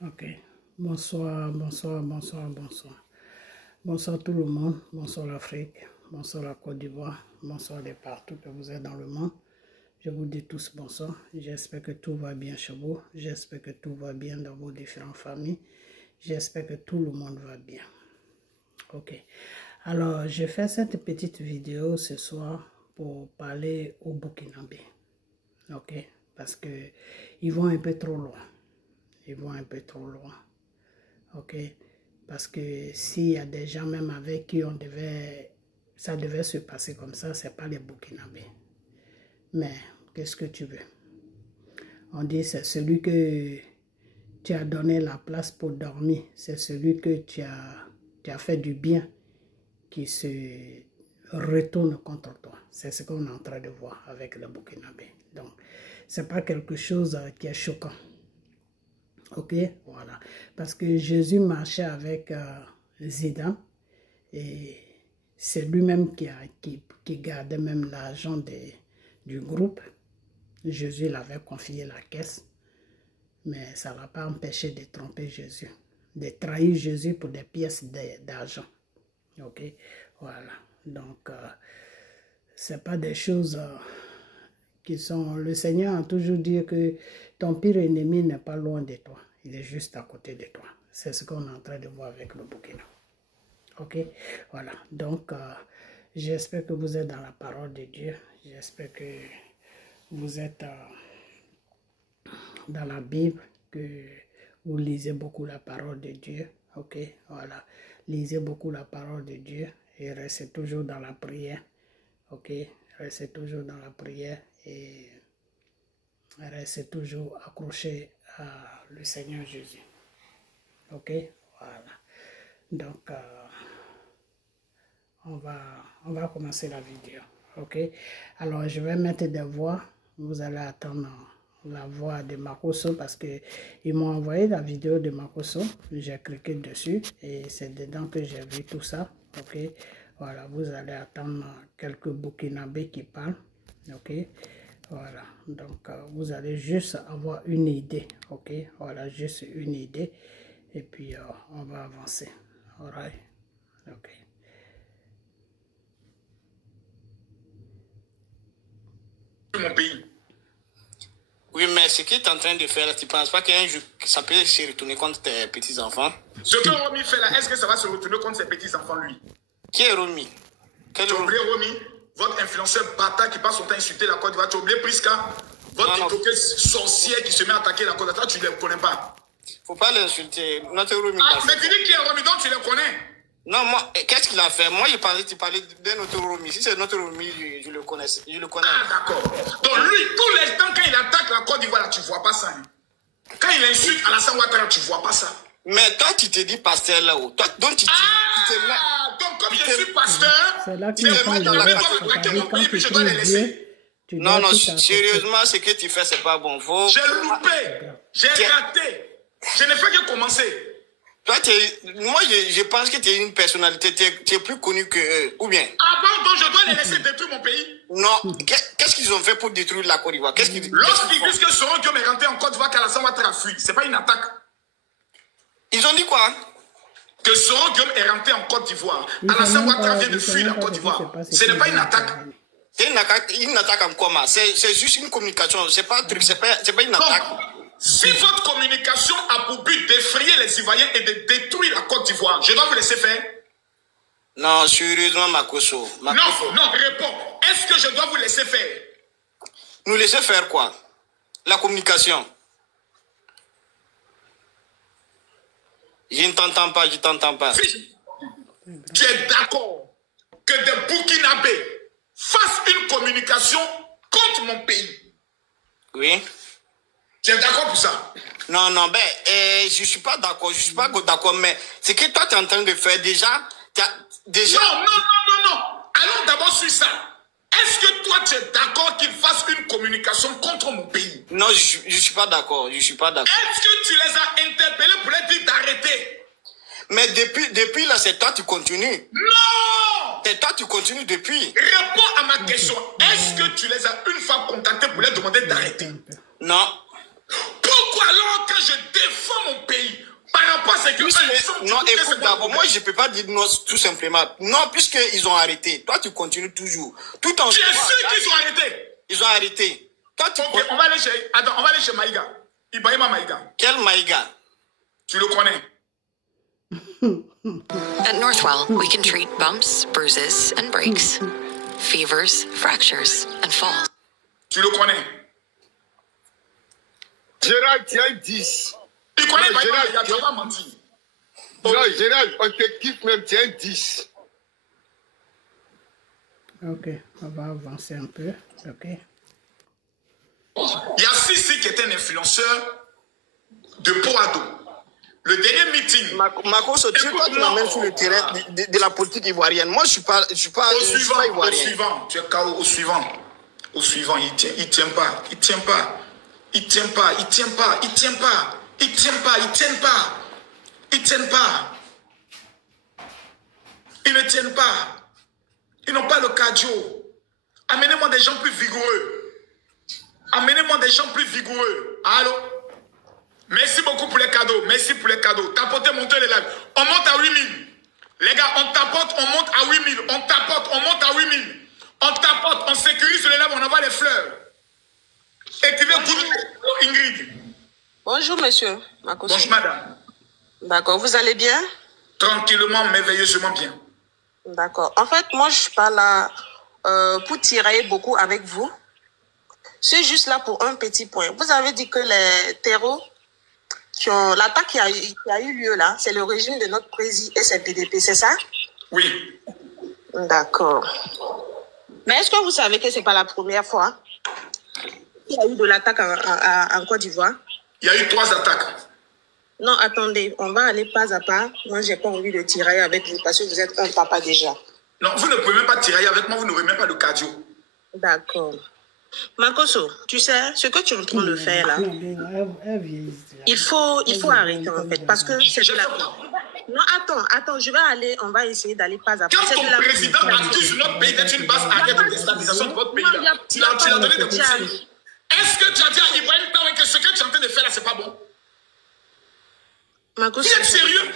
Ok. Bonsoir, bonsoir, bonsoir, bonsoir. Bonsoir tout le monde. Bonsoir l'Afrique. Bonsoir la Côte d'Ivoire. Bonsoir de partout que vous êtes dans le monde. Je vous dis tous bonsoir. J'espère que tout va bien chez vous. J'espère que tout va bien dans vos différentes familles. J'espère que tout le monde va bien. Ok. Alors, je fais cette petite vidéo ce soir pour parler aux Burkinabés. Ok. Parce que ils vont un peu trop loin. Ils vont un peu trop loin. Ok. Parce que s'il y a des gens même avec qui ça devait se passer comme ça, c'est pas les Burkinabés. Mais qu'est-ce que tu veux? On dit c'est celui que tu as donné la place pour dormir. C'est celui que tu as fait du bien qui se retourne contre toi. C'est ce qu'on est en train de voir avec les Burkinabés. Donc, c'est pas quelque chose qui est choquant. Ok, voilà. Parce que Jésus marchait avec Zidane et c'est lui-même qui gardait même l'argent du groupe. Jésus l'avait confié la caisse, mais ça ne l'a pas empêché de tromper Jésus, de trahir Jésus pour des pièces d'argent. Ok, voilà. Donc, ce n'est pas des choses qui sont... Le Seigneur a toujours dit que ton pire ennemi n'est pas loin de toi. Il est juste à côté de toi. C'est ce qu'on est en train de voir avec le Burkina. Ok, voilà. Donc, j'espère que vous êtes dans la parole de Dieu. J'espère que vous êtes dans la Bible, que vous lisez beaucoup la parole de Dieu. Ok, voilà. Lisez beaucoup la parole de Dieu et restez toujours dans la prière. Ok, restez toujours dans la prière et restez toujours accroché à le Seigneur Jésus. Ok, voilà. Donc, on va commencer la vidéo. Ok, alors je vais mettre des voix. Vous allez attendre la voix de Makosso parce que ils m'ont envoyé la vidéo de Makosso. J'ai cliqué dessus et c'est dedans que j'ai vu tout ça. Ok, voilà, vous allez attendre quelques Burkinabés qui parlent. Ok, voilà, donc vous allez juste avoir une idée. Ok, voilà, juste une idée et puis on va avancer. Alright, ok. Mon pays. Oui, mais ce que tu es en train de faire, tu ne penses pas qu'un jour, ça peut se retourner contre tes petits-enfants? Ce que Romy fait là, est-ce que ça va se retourner contre ses petits-enfants, lui? Qui est Romy? Tu as oublié Romy, votre influenceur bâtard qui passe son temps à insulter la Côte d'Ivoire. Tu as oublié Priska, votre étoquée sorcière qui se met à attaquer la Côte d'Ivoire. Tu ne les connais pas. Faut pas l'insulter. Notre Romy. Ah, mais tu dis qui est Romy, donc tu les connais? Non, moi, qu'est-ce qu'il a fait? Moi, tu parlais de notre Romy. Si c'est notre Romy, je le connais. Ah, d'accord. Donc lui, tous les temps, quand il attaque la Côte d'Ivoire, tu ne vois pas ça. Hein? Quand il insulte Alassane Ouattara, tu ne vois pas ça. Mais toi, tu te dis pasteur là-haut. Toi, donc tu te mets... Donc comme je suis pasteur, c'est là qu'il faut mon pays, puis je dois les laisser. Non, sérieusement, ce que tu fais, c'est pas bon. J'ai loupé, j'ai raté. Je n'ai fait que commencer. Toi, moi, je pense que tu es une personnalité, tu es plus connu que eux, ou bien? Ah bon, donc je dois les laisser détruire mon pays? Non, qu'est-ce qu'ils ont fait pour détruire la Côte d'Ivoire? Lorsqu'ils disent que Soro Guillaume est rentré en Côte d'Ivoire, qu'Alassane Ouattara a fui, c'est pas une attaque. Ils ont dit quoi? Que Soro Guillaume est rentré en Côte d'Ivoire. Alassane Ouattara vient de fuir la Côte d'Ivoire. Ce n'est pas une attaque. C'est une attaque en comment? C'est juste une communication, c'est pas un truc, c'est pas une attaque. Si votre communication a pour but d'effrayer les Ivoiriens et de détruire la Côte d'Ivoire, je dois vous laisser faire? Non, sérieusement, Makosso. Non, réponds. Est-ce que je dois vous laisser faire? Nous laisser faire quoi? La communication. Je ne t'entends pas, je ne t'entends pas. Si tu es d'accord que des Burkinabés fassent une communication contre mon pays? Oui. Tu es d'accord pour ça? Non, je ne suis pas d'accord, mais ce que toi tu es en train de faire déjà... Non. Allons d'abord sur ça. Est-ce que toi tu es d'accord qu'ils fassent une communication contre mon pays? Non, je ne suis pas d'accord, Est-ce que tu les as interpellés pour leur dire d'arrêter? Mais depuis là, c'est toi tu continues. Non! C'est toi tu continues depuis. Réponds à ma question. Est-ce que tu les as une fois contactés pour leur demander d'arrêter? Non. Pourquoi alors que je défends mon pays, Non, écoute d'abord, moi je ne peux pas dire non tout simplement. Non, puisqu'ils ont arrêté. Toi, tu continues toujours. Tout en... Tu es sûr qu'ils ont arrêté? Ils ont arrêté. Toi, tu... Ok, on va aller chez... Attends, on va aller chez Maïga. Ibrahima Maïga. Quel Maïga? Tu le connais? At Northwell, we can treat bumps, bruises, and breaks, fevers, fractures, and falls. Tu le connais? Gérald, tu as 10. Tu connais Ibrahima Maïga, tu n'as pas menti. Non, Gérald, on te kiffe même, tu as 10. Ok, on va avancer un peu. Ok. Il y a Sissi qui est un influenceur de Poado. Le dernier meeting. Makoso, tu m'amènes sur le terrain de la politique ivoirienne. Moi, je suis pas ivoirien. Au suivant, tu es KO au suivant. Au suivant, il tient pas. Il tient pas. Il tient pas. Il tient pas. Il tient pas. Il tient pas. Il tient pas. Ils tiennent pas. Ils ne tiennent pas. Ils n'ont pas le cardio. Amenez-moi des gens plus vigoureux. Amenez-moi des gens plus vigoureux. Allô? Merci beaucoup pour les cadeaux. Merci pour les cadeaux. Tapotez, montez les lives. On monte à 8000. Les gars, on tapote, on monte à 8000. On tapote, on monte à 8000. On tapote, on sécurise les lives, on envoie les fleurs. Écrivez good Ingrid. Bonjour, monsieur Makoso. Bonjour, madame. D'accord, vous allez bien? Tranquillement, merveilleusement bien. D'accord. En fait, moi, je suis pas là pour tirailler beaucoup avec vous. Je suis juste là pour un petit point. Vous avez dit que les terreaux, l'attaque qui a eu lieu là, c'est le régime de notre président et c'est PDP, c'est ça? Oui. D'accord. Mais est-ce que vous savez que c'est pas la première fois qu'il y a eu de l'attaque en Côte d'Ivoire? Il y a eu 3 attaques. Non, attendez, on va aller pas à pas. Moi, j'ai pas envie de tirailler avec vous parce que vous êtes un papa déjà. Non, vous ne pouvez même pas tirailler avec moi, vous n'aurez même pas le cardio. D'accord. Makoso, tu sais, ce que tu es en train de faire là, il faut arrêter en fait, parce que c'est de la... Non, attends, je vais aller, on va essayer d'aller pas à pas. Quand ton président accuse notre pays d'être une base arrière de déstabilisation de votre pays, là, tu l'as donné des conseils. Est-ce que tu as dit à Ibrahim Traoré que ce que tu es en train de faire là, c'est pas bon? Makoso, vous êtes sérieux?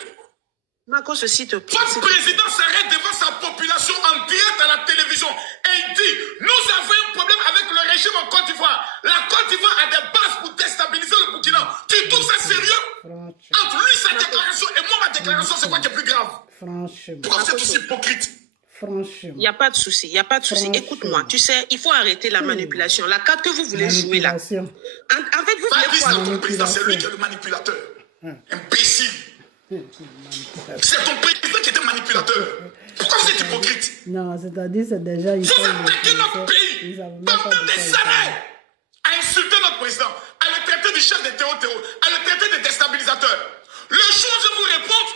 Makoso, s'il te plaît. Votre président s'arrête devant sa population en direct à la télévision et il dit, nous avons un problème avec le régime en Côte d'Ivoire. La Côte d'Ivoire a des bases pour déstabiliser le Burkina. Tu trouves ça sérieux? Entre lui, sa déclaration et moi, ma déclaration, c'est quoi qui est plus grave? Franchement. Pourquoi vous êtes aussi hypocrite? Franchement. Il n'y a pas de souci, il n'y a pas de souci. Écoute-moi, tu sais, il faut arrêter la manipulation. La carte que vous voulez jouer là. En fait, vous voulez quoi? Ton président, c'est lui qui est le manipulateur. Imbécile. C'est ton président qui était manipulateur. Pourquoi vous êtes hypocrite? Non, c'est-à-dire c'est déjà... Vous attaquez notre pays pendant des années à insulter notre président, à le traiter du chef de terror, à le traiter de déstabilisateur. Le jour où je vous réponds,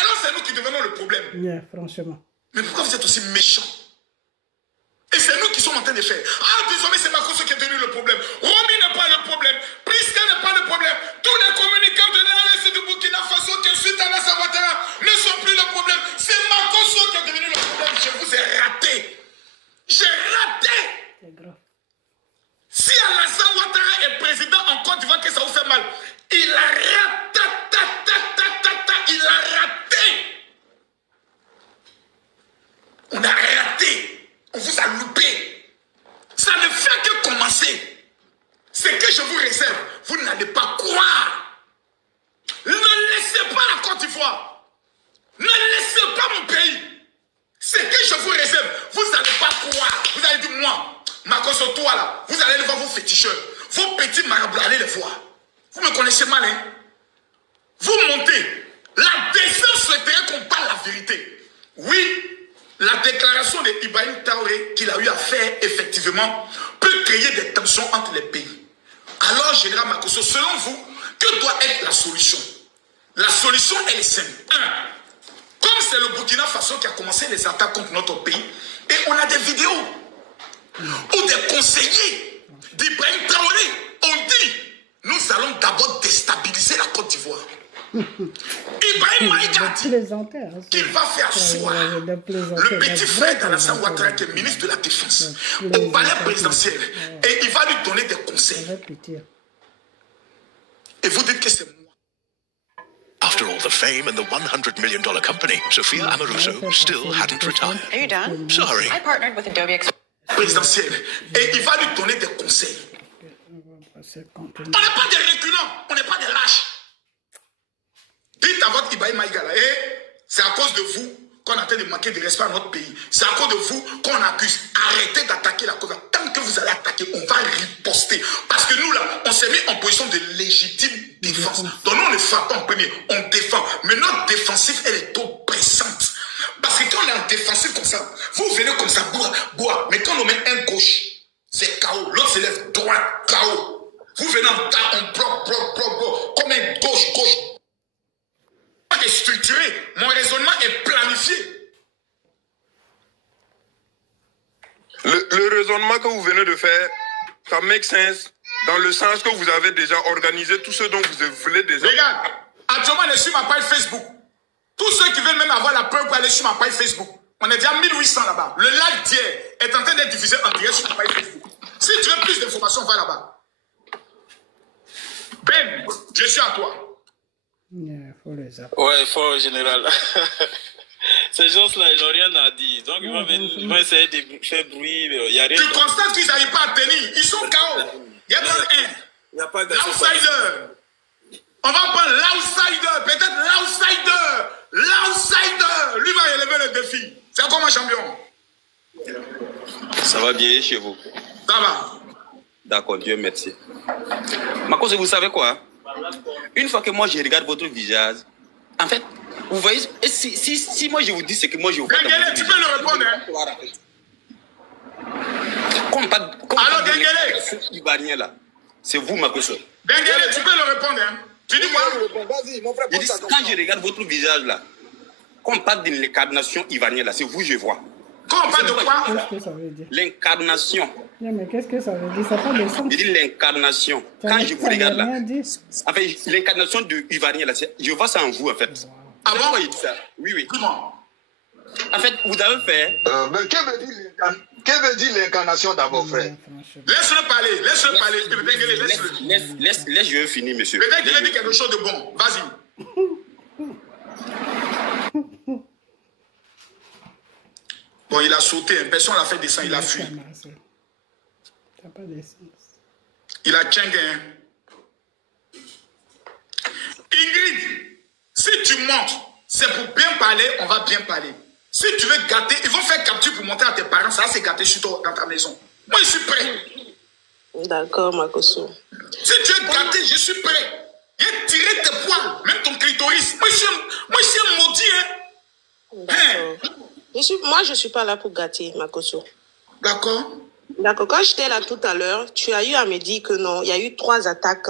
alors c'est nous qui devenons le problème. Yeah, franchement. Mais pourquoi vous êtes aussi méchants? Et c'est nous qui sommes en train de faire. Ah, désormais, c'est Makoso qui est devenu le problème. Romy n'est pas le problème. Priska n'est pas le problème. Tous les communicants de l'ARS du Burkina Faso qui insultent Alassane Ouattara ne sont plus le problème. C'est Makoso qui est devenu le problème. Je vous ai raté. J'ai raté. C'est grave. Si Alassane Ouattara est président en Côte d'Ivoire, que ça vous fait mal, il a raté. Il a raté. On a raté. On vous a loupé. Ça ne fait que commencer. Ce que je vous réserve, vous n'allez pas croire. Ne laissez pas la Côte d'Ivoire. Ne laissez pas mon pays. Ce que je vous réserve, vous n'allez pas croire. Vous allez dire, moi, Makoso, toi là, vous allez aller voir vos féticheurs. Vos petits marabouts, allez les voir. Vous me connaissez mal, hein? Vous montez. La décence souhaiterait qu'on parle la vérité. Oui. La déclaration d'Ibrahim Traoré qu'il a eu à faire, effectivement, peut créer des tensions entre les pays. Alors, Général Makoso, selon vous, que doit être la solution? La solution, elle est simple. 1. Comme c'est le Burkina Faso qui a commencé les attaques contre notre pays, et on a des vidéos où des conseillers d'Ibrahim Traoré ont dit, nous allons d'abord déstabiliser la Côte d'Ivoire. Ibrahim Maïga dit qu'il va faire asseoir le petit frère d'Alassane Ouattara qui est ministre de la Défense au palais présidentiel et il va lui donner des conseils. Et vous dites que c'est moi. After all the fame and the $100 million company, Sophia Amoruso still hadn't retired. Are you done? Sorry. I partnered with Adobe Présidentielle. Et il va lui donner des conseils. On n'est pas des reculants, on n'est pas des lâches. Dites à votre Ibrahim Maïgala, c'est à cause de vous qu'on est en train de manquer de respect à notre pays. C'est à cause de vous qu'on accuse. Arrêtez d'attaquer la cause. Tant que vous allez attaquer, on va riposter. Parce que nous, là, on s'est mis en position de légitime défense. Donc nous, on ne frappe pas en premier, on défend. Mais notre défensive, elle est trop pressante. Parce que quand on est en défensive comme ça, vous venez comme ça, boire. Mais quand on met un gauche, c'est KO. L'autre se lève droite, KO. Vous venez en tas, on bloque. Comme un gauche. Est structuré, mon raisonnement est planifié. Le raisonnement que vous venez de faire, ça make sense dans le sens que vous avez déjà organisé tout ce dont vous voulez déjà. Regarde, actuellement, on est sur ma page Facebook. Tous ceux qui veulent même avoir la peur pour aller sur ma page Facebook, on est déjà 1800 là-bas. Le live d'hier est en train d'être diffusé en direct sur ma page Facebook. Si tu veux plus d'informations, va là-bas. Ben, je suis à toi. Ouais, il faut, général. Ces gens-là, ils n'ont rien à dire. Donc, ils vont essayer de faire bruit. Il y a rien. Tu constates qu'ils n'arrivent pas à tenir. Ils sont KO. Il y a pas un. Il n'y a pas de l'outsider. On va prendre l'outsider. Peut-être l'outsider. L'outsider. Lui va élever le défi. C'est comme un champion. Ça va bien chez vous? Ça va. D'accord, Dieu merci. Marcos, vous savez quoi? Une fois que moi je regarde votre visage, en fait, vous voyez, si moi je vous dis ce que moi je vous fais. Dengele, tu peux le répondre, hein? Alors, Dengele, là, c'est vous, Marcos. Dengele, tu peux le répondre, hein? Tu dis quoi? Vas-y, mon frère. Quand je regarde votre visage là, quand on parle de l'incarnation ivoirienne là, c'est vous, je vois. Quand on parle de quoi? Qu'est-ce que ça veut dire? L'incarnation. Mais qu'est-ce que ça veut dire? Ça parle de sens. Je dis l'incarnation. Quand je vous regarde là, en fait, l'incarnation de Ivoirien là, je vois ça en vous en fait. Ah bon? Il dit ça? Oui. Comment? En fait, vous avez fait. Mais que veut dire l'incarnation d'abord, frère? Laisse-le parler. Laisse, je vais finir, monsieur. Peut-être qu'il a dit quelque chose de bon. Vas-y. Bon, il a sauté. Personne l'a fait descendre. Il a fui. Il a tchengué. Ingrid, si tu montes, c'est pour bien parler, on va bien parler. Si tu veux gâter, ils vont faire capture pour montrer à tes parents, ça c'est gâter sur toi, dans ta maison. Moi, je suis prêt. D'accord, Makoso. Si tu veux gâter, je suis prêt. J'ai tiré tes poils, même ton clitoris. Moi, je suis un maudit, hein. Moi, je ne suis pas là pour gâter, Makoso. D'accord. D'accord. Quand j'étais là tout à l'heure, tu as eu à me dire que non, il y a eu 3 attaques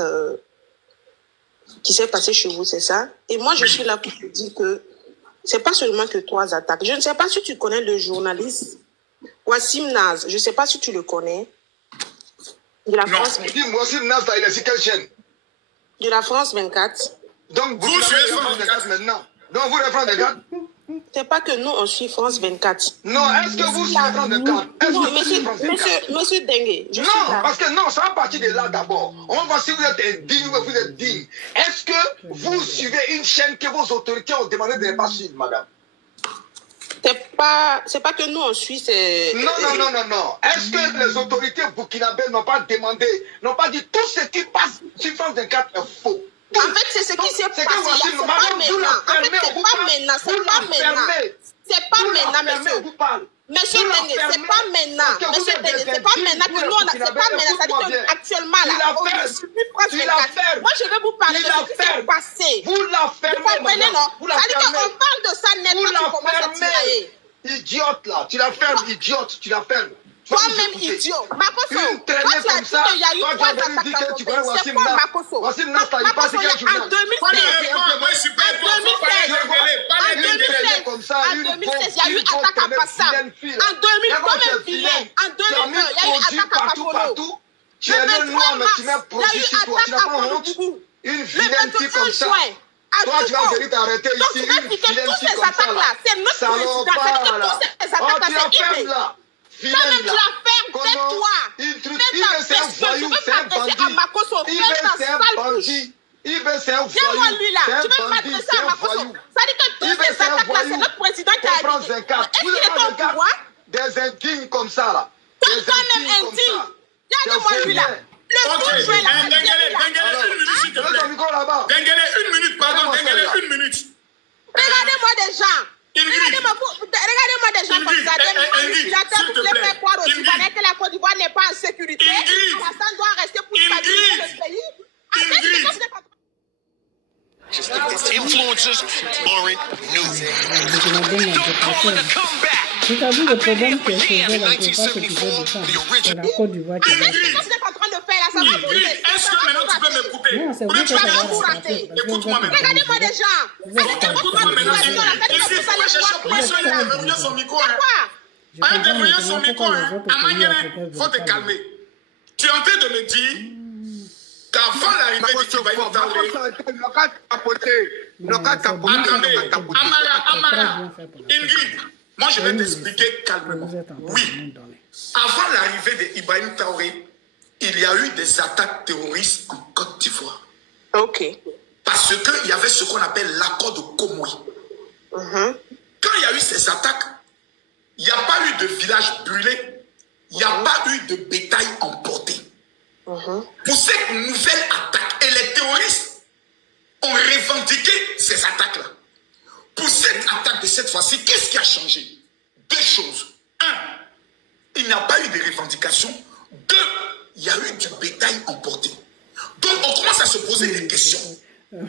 qui s'est passées chez vous, c'est ça? Et moi, je suis là pour te dire que c'est pas seulement que 3 attaques. Je ne sais pas si tu connais le journaliste Wassim Naz. Je ne sais pas si tu le connais. De la France 24. Wassim Naz, il est sur quelle chaîne? De la France 24. Donc, vous suivez France 24 maintenant. Donc, vous êtes France 24? C'est pas que nous, on suit France 24. Non, est-ce que vous suivez France 24? Monsieur Dengue, je suis là. Parce que non, ça va partir de là d'abord. On va voir si vous êtes indigne ou vous êtes digne. Est-ce que vous suivez une chaîne que vos autorités ont demandé de ne pas suivre, madame? C'est pas que nous, on suit, c'est... Non. Est-ce que les autorités burkinabées n'ont pas demandé, n'ont pas dit tout ce qui passe sur France 24 est faux? En fait, c'est ce qui s'est passé. C'est pas maintenant. C'est pas maintenant, monsieur. Monsieur Dengue, c'est pas maintenant. Monsieur Dengue, c'est pas maintenant que nous, on a... C'est pas maintenant. Ça dit qu'actuellement, là, on ne suit France 24. Moi, je vais vous parler de ce qui s'est passé. Vous la fermez, vous comprenez, non? Ça dit qu'on parle de ça, n'est pas tu commences à tirer. Idiote, là. Tu la fermes, idiote. Tu la fermes. Toi-même idiot. Makoso, toi tu as dit qu'il y a eu 3 attaques à ton pays. C'est quoi Makoso? Makoso, en 2016, il y a eu attaque à Passam. En 2000, comme un vilain. En 2002, il y a eu attaque à Pafolo. Tu es le noir, mais tu mets produit sur toi. Tu n'as pas honte? Une vilaine fille comme ça. Toi, tu vas venir t'arrêter ici. Une vilaine fille comme ça. C'est notre président. Toutes ces attaques-là, c'est Ibe. Toi-même, tu la fermes, tais-toi. C'est un voyou, c'est un bandit. Viens-moi lui là, tu veux m'adresser à voyou. Ça dit que tous ces attaques-là, c'est notre président qui a dit. Est-ce qu'il est au pouvoir? Des indignes comme ça, là. Comme toi-même indigne. Regardez-moi lui là. Le 12 juin, là. Dengele, une minute, s'il te plaît. Dengele, une minute, pardon, Dengele, une minute. Regardez-moi des gens. Regardez-moi des gens comme ça. Des manipulateurs, vous voulez faire croire aux Ivoiriens que la Côte d'Ivoire n'est pas en sécurité. Alassane doit rester pour stabiliser le pays. Influencers aren't new. C'est à dire le problème que c'est la plupart c'est la Côte d'Ivoire qui est en train de faire là, ça va vous est-ce que maintenant tu peux m'écouter? Non, c'est vrai que ça va rater. Écoute-moi maintenant. Regardez-moi des gens. Écoute-moi maintenant. Ici, il faut chercher personne qui a réveillé son micro. Un réveillé son micro, à manière, il faut te calmer. Tu es en train de me dire qu'avant l'arrivée du Ivoire, Amara, Ingrid, moi je vais t'expliquer calmement. Oui, avant l'arrivée d'Ibrahim Traoré, il y a eu des attaques terroristes en Côte d'Ivoire. Ok. Parce qu'il y avait ce qu'on appelle l'accord de Comoé. Quand il y a eu ces attaques, il n'y a pas eu de village brûlé, il n'y a pas eu de bétail emporté. Pour cette nouvelle attaque, et les terroristes ont revendiqué ces attaques-là. Pour cette attaque de cette fois-ci, qu'est-ce qui a changé? Deux choses. Un, il n'y a pas eu de revendications. Deux, il y a eu du bétail emporté. Donc on commence à se poser des questions.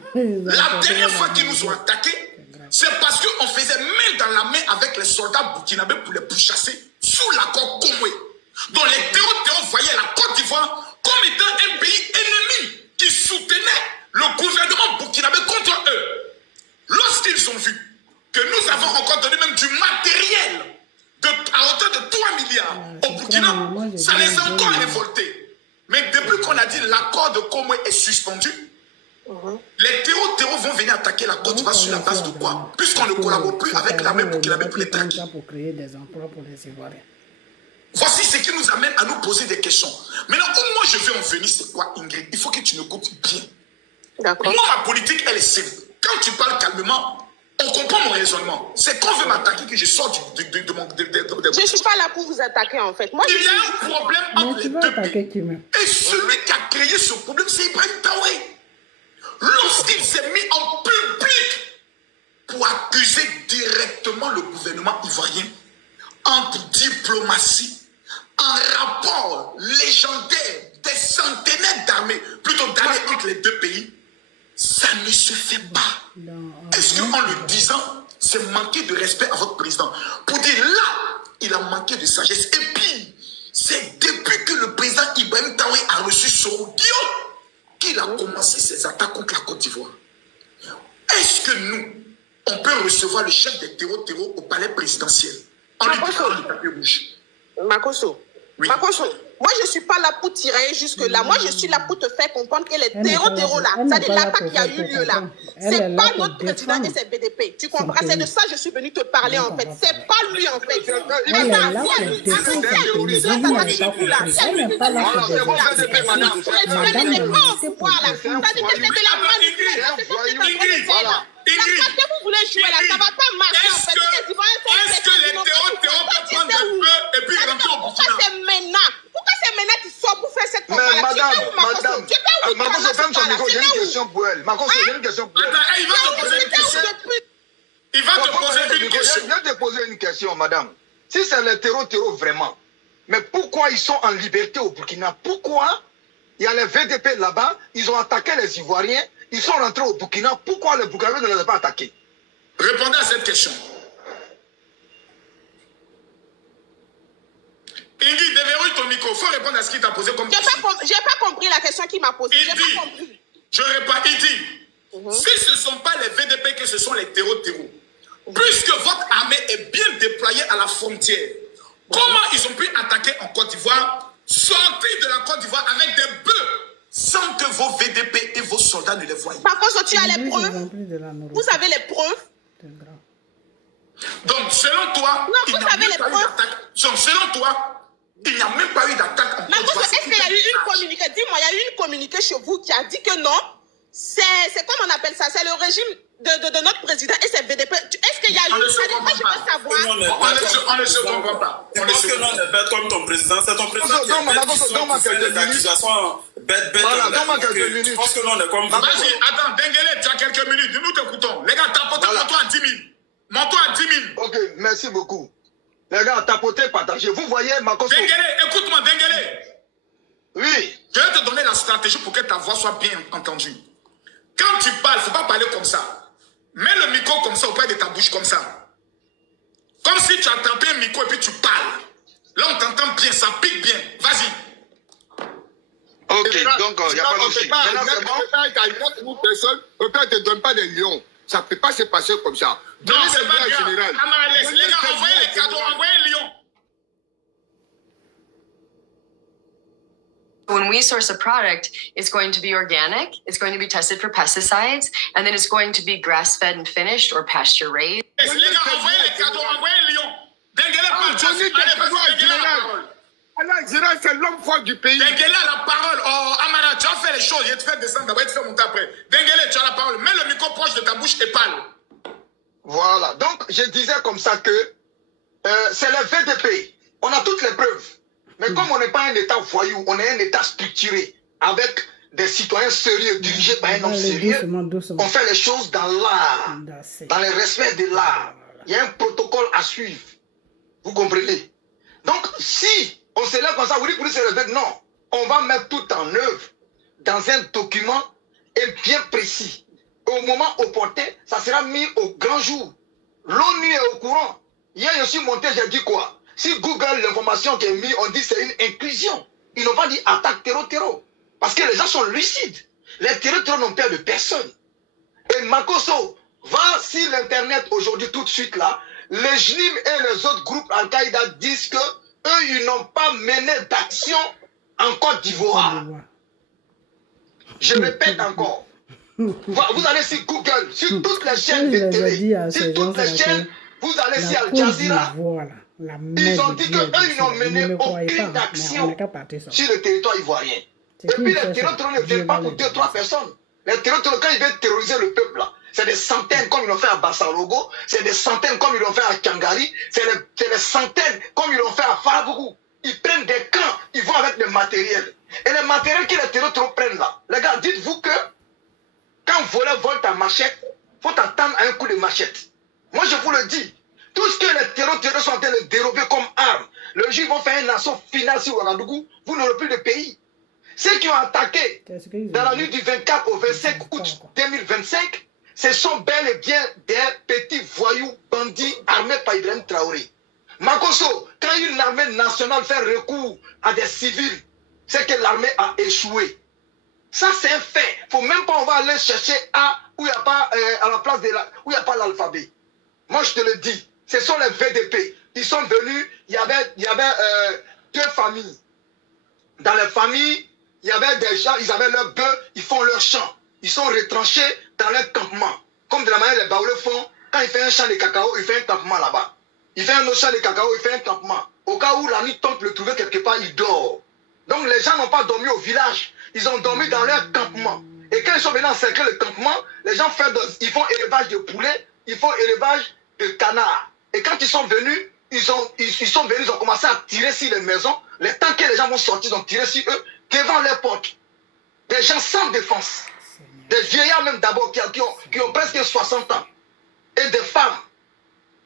La dernière fois qu'ils nous ont attaqués, c'est parce qu'on faisait main dans la main avec les soldats burkinabés pour les pourchasser sous l'accord Comoé. Donc les terroristes voyaient la Côte d'Ivoire comme étant un pays ennemi qui soutenait le gouvernement burkinabé contre eux. Lorsqu'ils ont vu que nous avons encore donné même du matériel à hauteur de 3 milliards au Burkina, ça les a encore révoltés. Mais depuis qu'on a dit l'accord de Comoé est suspendu, les terroristes vont venir attaquer la Côte d'Ivoire sur la base de quoi? Puisqu'on ne collabore plus avec l'armée burkinabé pour les traquer. Voici ce qui nous amène à nous poser des questions. Maintenant, où moi je veux en venir, c'est quoi, Ingrid? Il faut que tu m'écoutes bien. Moi, ma politique, elle est simple. Quand tu parles calmement, on comprend mon raisonnement. C'est quand on veut m'attaquer que je sors de mon... Je ne suis pas là pour vous attaquer, en fait. Moi, il y a un problème entre les deux pays. Et celui qui a créé ce problème, c'est Ibrahim Traoré. Lorsqu'il s'est mis en public pour accuser directement le gouvernement ivoirien, entre diplomatie, en rapport légendaire des centenaires d'armées, plutôt d'armées entre les deux pays, ça ne se fait pas. Est-ce qu'en le disant, c'est manquer de respect à votre président? Pour dire là, il a manqué de sagesse. Et puis, c'est depuis que le président Ibrahim Traoré a reçu Soro Diop qu'il a commencé ses attaques contre la Côte d'Ivoire. Est-ce que nous, on peut recevoir le chef des terreaux au palais présidentiel en lui donnant le papier rouge? Makoso, oui. Makoso, moi je ne suis pas là pour tirer jusque-là. Moi je suis là pour te faire comprendre que les terreaux là, c'est-à-dire l'attaque qui a eu lieu là, c'est pas notre président et c'est BDP. Tu comprends? C'est de ça que je suis venu te parler en fait. C'est pas lui en fait. Elle est là pour défendre son pays. Elle n'est pas là pour défendre son pays. Madame, c'est pour défendre la que vous voulez jouer là, ça va pas marcher en fait. Est-ce que les terreaux peuvent prendre des bœufs et puis rentrer au Burkina? Pourquoi c'est maintenant? Pourquoi c'est maintenant qu'ils sortent pour faire cette combat-là? Madame, ferme son micro, j'ai une question pour elle. Makoso, j'ai une question pour elle. Attends, il va te poser une question. Il va te poser une question. Je viens de poser une question, madame. Si c'est les terreaux vraiment, mais pourquoi ils sont en liberté au Burkina? Pourquoi il y a les VDP là-bas, ils ont attaqué les Ivoiriens, ils sont rentrés au Burkina, pourquoi les Burkinabés ne les ont pas attaqués? Répondez à cette question. Ingrid, déverrouille ton micro. Il faut répondre à ce qu'il t'a posé comme question. J'ai pas compris la question qu'il m'a posée. Je réponds, il dit, si ce ne sont pas les VDP que ce sont les terreaux, puisque votre armée est bien déployée à la frontière, comment ils ont pu attaquer en Côte d'Ivoire, sortir de la Côte d'Ivoire avec des bœufs, sans que vos VDP et vos soldats ne les voient? Par contre, tu as les preuves. Vous avez les preuves. Donc, selon toi, il n'y a même pas eu d'attaque. Selon toi, il n'y a même pas eu d'attaque en Côte d'Ivoire. Est-ce qu'il y a eu une communiqué? Dis-moi, il y a eu une communiqué chez vous qui a dit que non, c'est comment on appelle ça? C'est le régime de notre président et ses VDP. Est-ce qu'il y a eu... On ne se Moi, comprend je pas. veux savoir... On ne se comprend pas. Je pense que non, n'est pas comme ton président. C'est ton président qui fait des accusations bêtes. Je pense que non, on est comme... Vas-y, attends, Denguele, tu as quelques minutes. Nous t'écoutons. Les gars, tapotez mon toit à 10 000. Mon toit à 10 000. Ok, merci beaucoup. Les gars, tapotez, partagez. Vous voyez, Makoso... Denguele, écoute-moi, Denguele. Oui. Je vais te donner la stratégie pour que ta voix soit bien entendue. Quand tu parles, il ne faut pas parler comme ça. Mets le micro comme ça auprès de ta bouche comme ça. Comme si tu as tapé un micro et puis tu parles. Là, on t'entend bien, ça pique bien. Vas-y. Ok, donc il n'y a pas de souci. On ne te donne pas des lions. Ça ne peut pas se passer comme ça. Non, c'est pas grave. Les gars, envoyez les cadeaux, envoyez un lion. When we source a product, it's going to be organic, it's going to be tested for pesticides, and then it's going to be grass-fed and finished or pasture-raised. Les gars, envoyez les cadeaux, envoyez un lion. Denguele parle. Alors, Gérard, c'est l'homme fort du pays. Denguele a la parole. Oh, Amara, tu as fait les choses. Je vais te faire descendre d'abord, je vais te faire monter après. Denguele, tu as la parole. Mets le micro proche de ta bouche et parle. Voilà. Donc, je disais comme ça que c'est le VDP. On a toutes les preuves. Mais comme on n'est pas un État voyou, on est un État structuré, avec des citoyens sérieux, dirigés par un homme sérieux, on fait les choses dans l'art, dans le respect de l'art. Il y a un protocole à suivre. Vous comprenez? Donc, si on se lève comme ça, vous dites pour se lever, non. On va mettre tout en œuvre dans un document et bien précis. Au moment opportun, ça sera mis au grand jour. L'ONU est au courant. Hier, je suis monté, j'ai dit quoi? Si Google, l'information qui est mise, on dit c'est une inclusion. Ils n'ont pas dit attaque terreau. Parce que les gens sont lucides. Les terreaux n'ont peur de personne. Et Makoso, va sur l'internet aujourd'hui tout de suite là, les JNIM et les autres groupes Al-Qaïda disent que eux, ils n'ont pas mené d'action en Côte d'Ivoire. Je répète encore. Vous allez sur Google, sur toutes les chaînes de télé, sur toutes les chaînes, vous allez sur Al Jazeera. Ils ont dit qu'eux, ils n'ont mené aucune action sur le territoire ivoirien. Et puis les terroristes ne viennent pas pour 2-3 personnes. Les terroristes, quand ils viennent terroriser le peuple, là, c'est des centaines comme ils l'ont fait à Bassalogo, c'est des centaines comme ils l'ont fait à Kangari, c'est des centaines comme ils l'ont fait à Farabougou. Ils prennent des camps, ils vont avec des matériels. Et les matériels que les terroristes prennent là, les gars, dites-vous que quand vous volez ta machette, il faut t'attendre à un coup de machette. Moi, je vous le dis. Tout ce que les terroristes sont en train de dérober comme armes, le jour ils vont faire un assaut final sur Ouagadougou, vous n'aurez plus de pays. Ceux qui ont attaqué dans la nuit du 24 au 25 août 2025, ce sont bel et bien des petits voyous bandits armés par Ibrahim Traoré. Makoso, quand une armée nationale fait recours à des civils, c'est que l'armée a échoué. Ça, c'est un fait. Il ne faut même pas on va aller chercher A où il n'y a pas à la place de où il n'y a pas l'alphabet. Moi, je te le dis. Ce sont les VDP. Ils sont venus, il y avait 2 familles. Dans les familles, il y avait des gens, ils avaient leurs bœufs, ils font leur champ. Ils sont retranchés dans leur campement. Comme de la manière les Baoulés font, quand il fait un champ de cacao, il fait un campement là-bas. Il fait un autre champ de cacao, il fait un campement. Au cas où la nuit tombe, le trouver quelque part, il dort. Donc les gens n'ont pas dormi au village, ils ont dormi dans leur campement. Et quand ils sont venus encercler le campement, les gens ils font élevage de poulets, ils font élevage de canards. Et quand ils sont venus, ils ont commencé à tirer sur les maisons. Le temps que les gens vont sortir, ils ont tiré sur eux devant leurs portes. Des gens sans défense. Des vieillards même d'abord qui ont presque 60 ans. Et des femmes.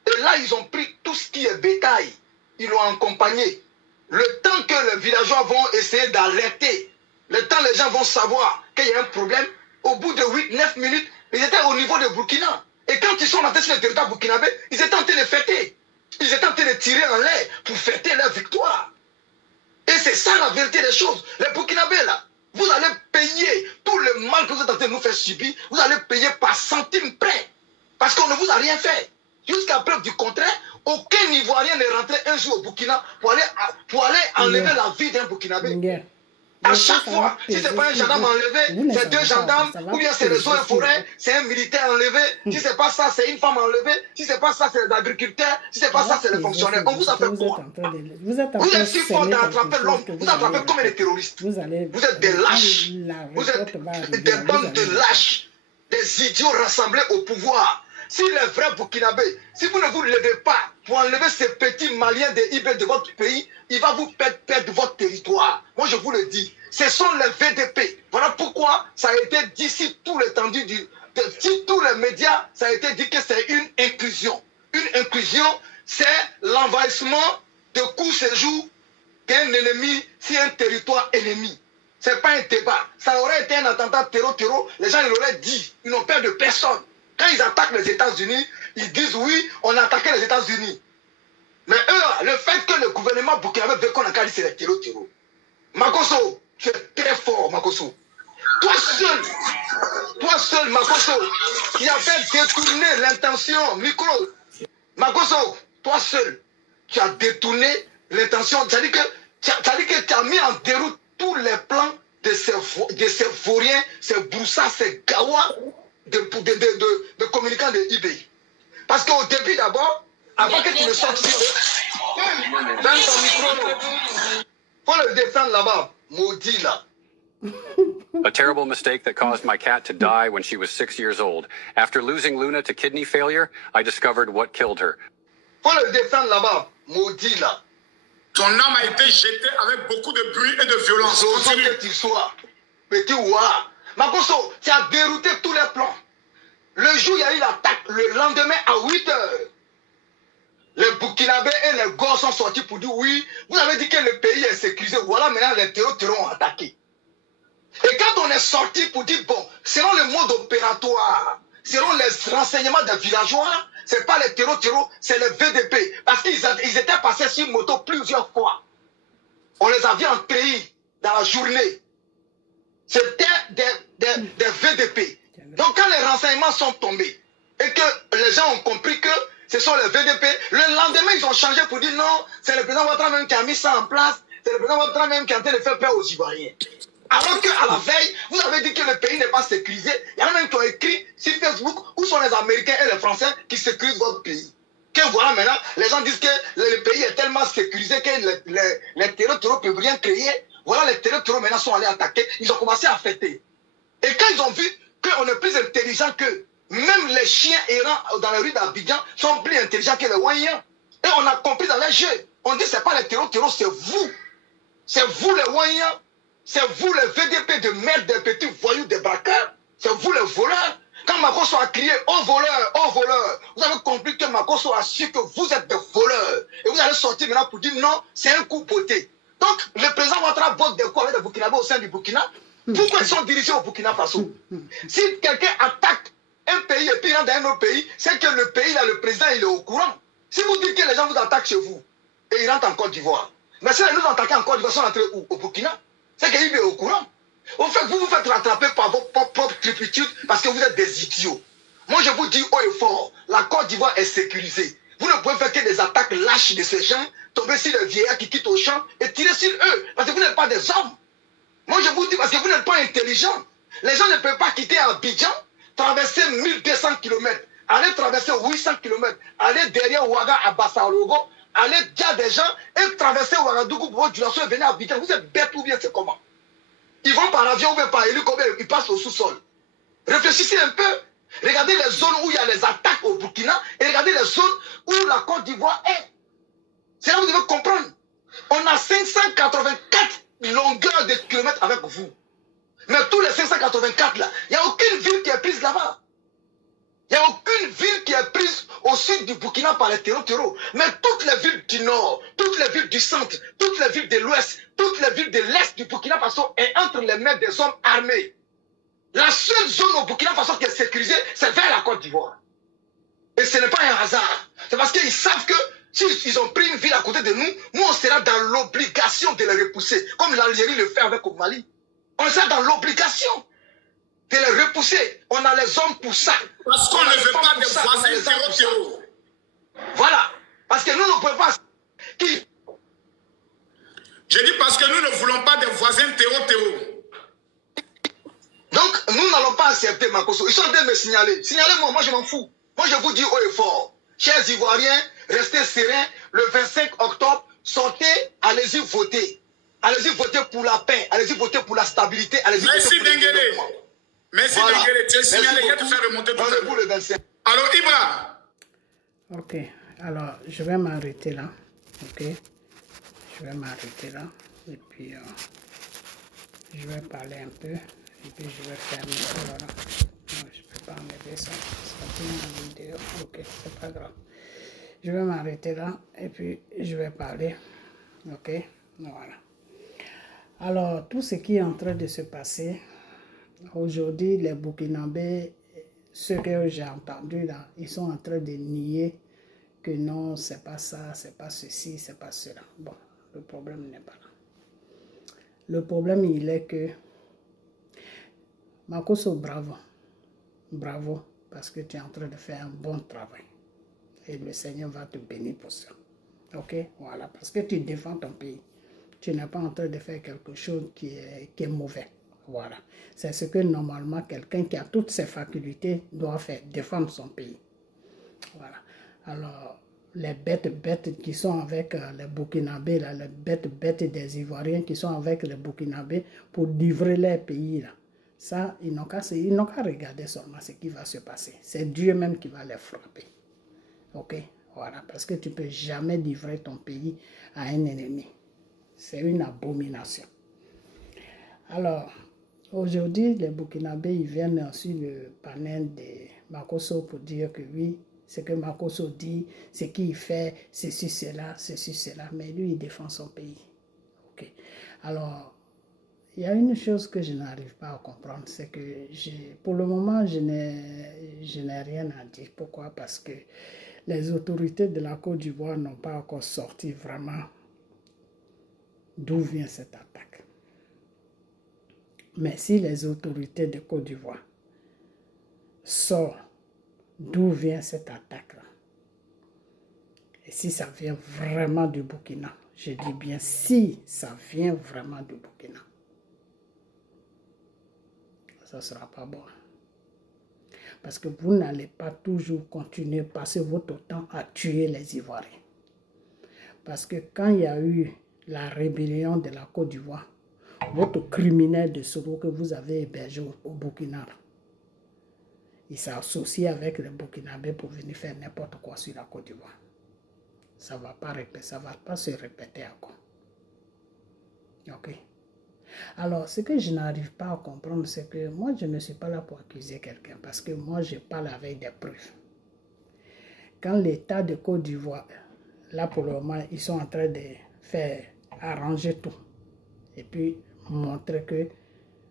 Et là, ils ont pris tout ce qui est bétail. Ils l'ont accompagné. Le temps que les villageois vont essayer d'alerter, le temps les gens vont savoir qu'il y a un problème, au bout de 8-9 minutes, ils étaient au niveau de Burkina. Et quand ils sont rentrés sur le territoire burkinabé, ils étaient en train de fêter. Ils étaient en train de tirer en l'air pour fêter leur victoire. Et c'est ça la vérité des choses. Les Burkinabés là, vous allez payer tout le mal que vous êtes en train de nous faire subir, vous allez payer par centime près. Parce qu'on ne vous a rien fait. Jusqu'à preuve du contraire, aucun Ivoirien n'est rentré un jour au Burkina pour aller enlever la vie d'un Burkinabé. À chaque fois, si ce n'est pas un gendarme enlevé, c'est 2 gendarmes, ou bien c'est les eaux et forêts, c'est un militaire enlevé, si ce n'est pas ça, c'est une femme enlevée, si ce n'est pas ça, c'est les agriculteurs, si ce n'est pas ça, c'est les fonctionnaires. On vous a fait quoi? Vous êtes si fort d'attraper l'homme, vous attrapez comme des terroristes. Vous êtes des lâches. Vous êtes des bandes de lâches. des idiots rassemblés au pouvoir. Si les vrais Burkinabés, si vous ne vous levez pas pour enlever ces petits Maliens de IB de votre pays, il va vous perdre votre territoire. Moi, je vous le dis. Ce sont les VDP. Voilà pourquoi ça a été dit si tout l'étendue si tous les médias, ça a été dit que c'est une inclusion. Une inclusion, c'est l'envahissement de coup séjour d'un ennemi sur un territoire ennemi. Ce n'est pas un débat. Ça aurait été un attentat terreau, les gens l'auraient dit. Ils n'ont peur de personne. Quand ils attaquent les États-Unis, ils disent oui, on a attaqué les États-Unis. Mais eux, le fait que le gouvernement burkinabé veut qu'on a dit c'est le terreau. Makosso, tu es très fort, Makosso. Toi seul, Makosso, qui a fait détourner l'intention, micro. Makosso, toi seul, tu as détourné l'intention. C'est-à-dire que tu as mis en déroute tous les plans de ces vauriens, ces broussards, ces gawas de communicants de eBay. Parce qu'au début d'abord, avant que tu ne sortes dans ton micro, faut le défendre là-bas, maudit là. A terrible mistake that caused my cat to die when she was 6 years old. After losing Luna to kidney failure, I discovered what killed her. Faut le défendre là-bas, maudit là. Ton âme a été jetée avec beaucoup de bruit et de violence. Continue. Que tu sois, petit ouah. Makosso, tu as dérouté tous les plans. Le jour où il y a eu l'attaque, le lendemain à 8 h, les Burkinabés et les gosses sont sortis pour dire oui, vous avez dit que le pays est sécurisé. Voilà, maintenant les terroristes ont attaqué. Et quand on est sorti pour dire bon, selon le mode opératoire, selon les renseignements des villageois, ce n'est pas les terroristes, c'est les VDP. Parce qu'ils étaient passés sur moto plusieurs fois. On les avait entrés dans la journée. C'était des VDP. Donc quand les renseignements sont tombés et que les gens ont compris que ce sont les VDP, le lendemain ils ont changé pour dire non, c'est le président Ouattara même qui a mis ça en place, c'est le président Ouattara même qui est en train de faire peur aux Ivoiriens. Alors qu'à la veille, vous avez dit que le pays n'est pas sécurisé. Il y en a même qui ont écrit sur Facebook où sont les Américains et les Français qui sécurisent votre pays. Que voilà maintenant, les gens disent que le pays est tellement sécurisé que les terroristes ne peuvent rien créer. Voilà, les terroristes maintenant sont allés attaquer. Ils ont commencé à fêter. Et quand ils ont vu qu'on est plus intelligent qu'eux, même les chiens errants dans les rues d'Abidjan sont plus intelligents que les Wanyans. Et on a compris dans les jeux. On dit que ce n'est pas les terroristes, c'est vous. C'est vous les Wanyans. C'est vous les VDP de merde, des petits voyous, des braqueurs. C'est vous les voleurs. Quand Makosso a crié « Oh voleur, oh voleur », vous avez compris que Makosso a su que vous êtes des voleurs. Et vous allez sortir maintenant pour dire non, c'est un coup beauté. Donc, le président Ouattara vote des coups avec des Burkinabés au sein du Burkina. Pourquoi ils sont dirigés au Burkina Faso? Si quelqu'un attaque un pays et puis il rentre dans un autre pays, c'est que le pays, là, le président, il est au courant. Si vous dites que les gens vous attaquent chez vous et ils rentrent en Côte d'Ivoire, mais si les nous attaquent en Côte d'Ivoire, ils sont rentrés au Burkina, c'est qu'il est au courant. En fait, vous vous faites rattraper par vos propres turpitudes parce que vous êtes des idiots. Moi, je vous dis haut et fort, la Côte d'Ivoire est sécurisée. Vous ne pouvez faire que des attaques lâches de ces gens, tomber sur les vieillards qui quittent au champ et tirer sur eux. Parce que vous n'êtes pas des hommes. Moi, je vous dis parce que vous n'êtes pas intelligents. Les gens ne peuvent pas quitter Abidjan, traverser 1200 km, aller traverser 800 km, aller derrière Ouaga à Bassalogo, aller dire des gens et traverser Ouagadougou pour du et venir à Abidjan. Vous êtes bêtes ou bien c'est comment? Ils vont par avion ou bien par hélicoptère, ils passent au sous-sol. Réfléchissez un peu. Regardez les zones où il y a les attaques au Burkina et regardez les zones où la Côte d'Ivoire est. C'est là où vous devez comprendre. On a 584 longueurs de kilomètres avec vous. Mais tous les 584 là, il n'y a aucune ville qui est prise là-bas. Il n'y a aucune ville qui est prise au sud du Burkina par les terreaux. Mais toutes les villes du nord, toutes les villes du centre, toutes les villes de l'ouest, toutes les villes de l'est du Burkina Faso est entre les mains des hommes armés. La seule zone au Burkina Faso qui est sécurisée, c'est vers la Côte d'Ivoire. Et ce n'est pas un hasard. C'est parce qu'ils savent que s'ils ont pris une ville à côté de nous, nous on sera dans l'obligation de les repousser, comme l'Algérie le fait avec le Mali. On sera dans l'obligation de les repousser. On a les hommes pour ça. Parce qu'on ne veut pas des voisins terreaux. Voilà. Parce que nous ne pouvons pas... Qui? Je dis parce que nous ne voulons pas des voisins terreaux. Donc, nous n'allons pas accepter Makosso. Ils sont en train de me signaler. Signalez-moi, moi je m'en fous. Moi je vous dis haut et fort. Chers Ivoiriens, restez sereins. Le 25 octobre, sortez, allez-y voter. Allez-y voter pour la paix. Allez-y voter pour la stabilité. Allez-y voter pour le développement. Merci Dengele, tu es signalé, il y a de faire remonter tout le temps. Alors Ibra. Ok, alors je vais m'arrêter là. Ok, je vais m'arrêter là. Et puis je vais parler un peu. Et puis je vais fermer. Voilà. Non, je ne peux pas enlever ça. Ça tient la vidéo. Ok, c'est pas grave. Je vais m'arrêter là. Et puis je vais parler. Ok, voilà. Alors, tout ce qui est en train de se passer, aujourd'hui, les Burkinabés, ceux que j'ai entendus là, ils sont en train de nier que non, c'est pas ça, c'est pas ceci, c'est pas cela. Bon, le problème n'est pas là. Le problème, il est que Makosso, bravo. Bravo, parce que tu es en train de faire un bon travail. Et le Seigneur va te bénir pour ça. Ok, voilà, parce que tu défends ton pays. Tu n'es pas en train de faire quelque chose qui est mauvais. Voilà. C'est ce que normalement quelqu'un qui a toutes ses facultés doit faire, défendre son pays. Voilà. Alors, les bêtes qui sont avec les Burkinabés, là, les bêtes des Ivoiriens qui sont avec les Burkinabés pour livrer leur pays, là. Ça, ils n'ont qu'à regarder seulement ce qui va se passer. C'est Dieu même qui va les frapper. Ok? Voilà. Parce que tu ne peux jamais livrer ton pays à un ennemi. C'est une abomination. Alors, aujourd'hui, les Burkinabés, ils viennent sur le panel de Makosso pour dire que oui, ce que Makosso dit, ce qu'il fait, ceci, cela, mais lui, il défend son pays. Ok. Alors, il y a une chose que je n'arrive pas à comprendre, c'est que pour le moment, je n'ai rien à dire. Pourquoi? Parce que les autorités de la Côte d'Ivoire n'ont pas encore sorti vraiment d'où vient cette attaque. Mais si les autorités de Côte d'Ivoire sortent d'où vient cette attaque-là, et si ça vient vraiment du Burkina, je dis bien si ça vient vraiment du Burkina, ça ne sera pas bon. Parce que vous n'allez pas toujours continuer à passer votre temps à tuer les Ivoiriens. Parce que quand il y a eu la rébellion de la Côte d'Ivoire, votre criminel de Soro que vous avez hébergé au Burkina, il s'est associé avec les Burkinabés pour venir faire n'importe quoi sur la Côte d'Ivoire. Ça ne va pas se répéter encore. Ok. Alors, ce que je n'arrive pas à comprendre, c'est que moi, je ne suis pas là pour accuser quelqu'un, parce que moi, je parle avec des preuves. Quand l'État de Côte d'Ivoire, là pour le moment, ils sont en train de faire arranger tout, et puis montrer que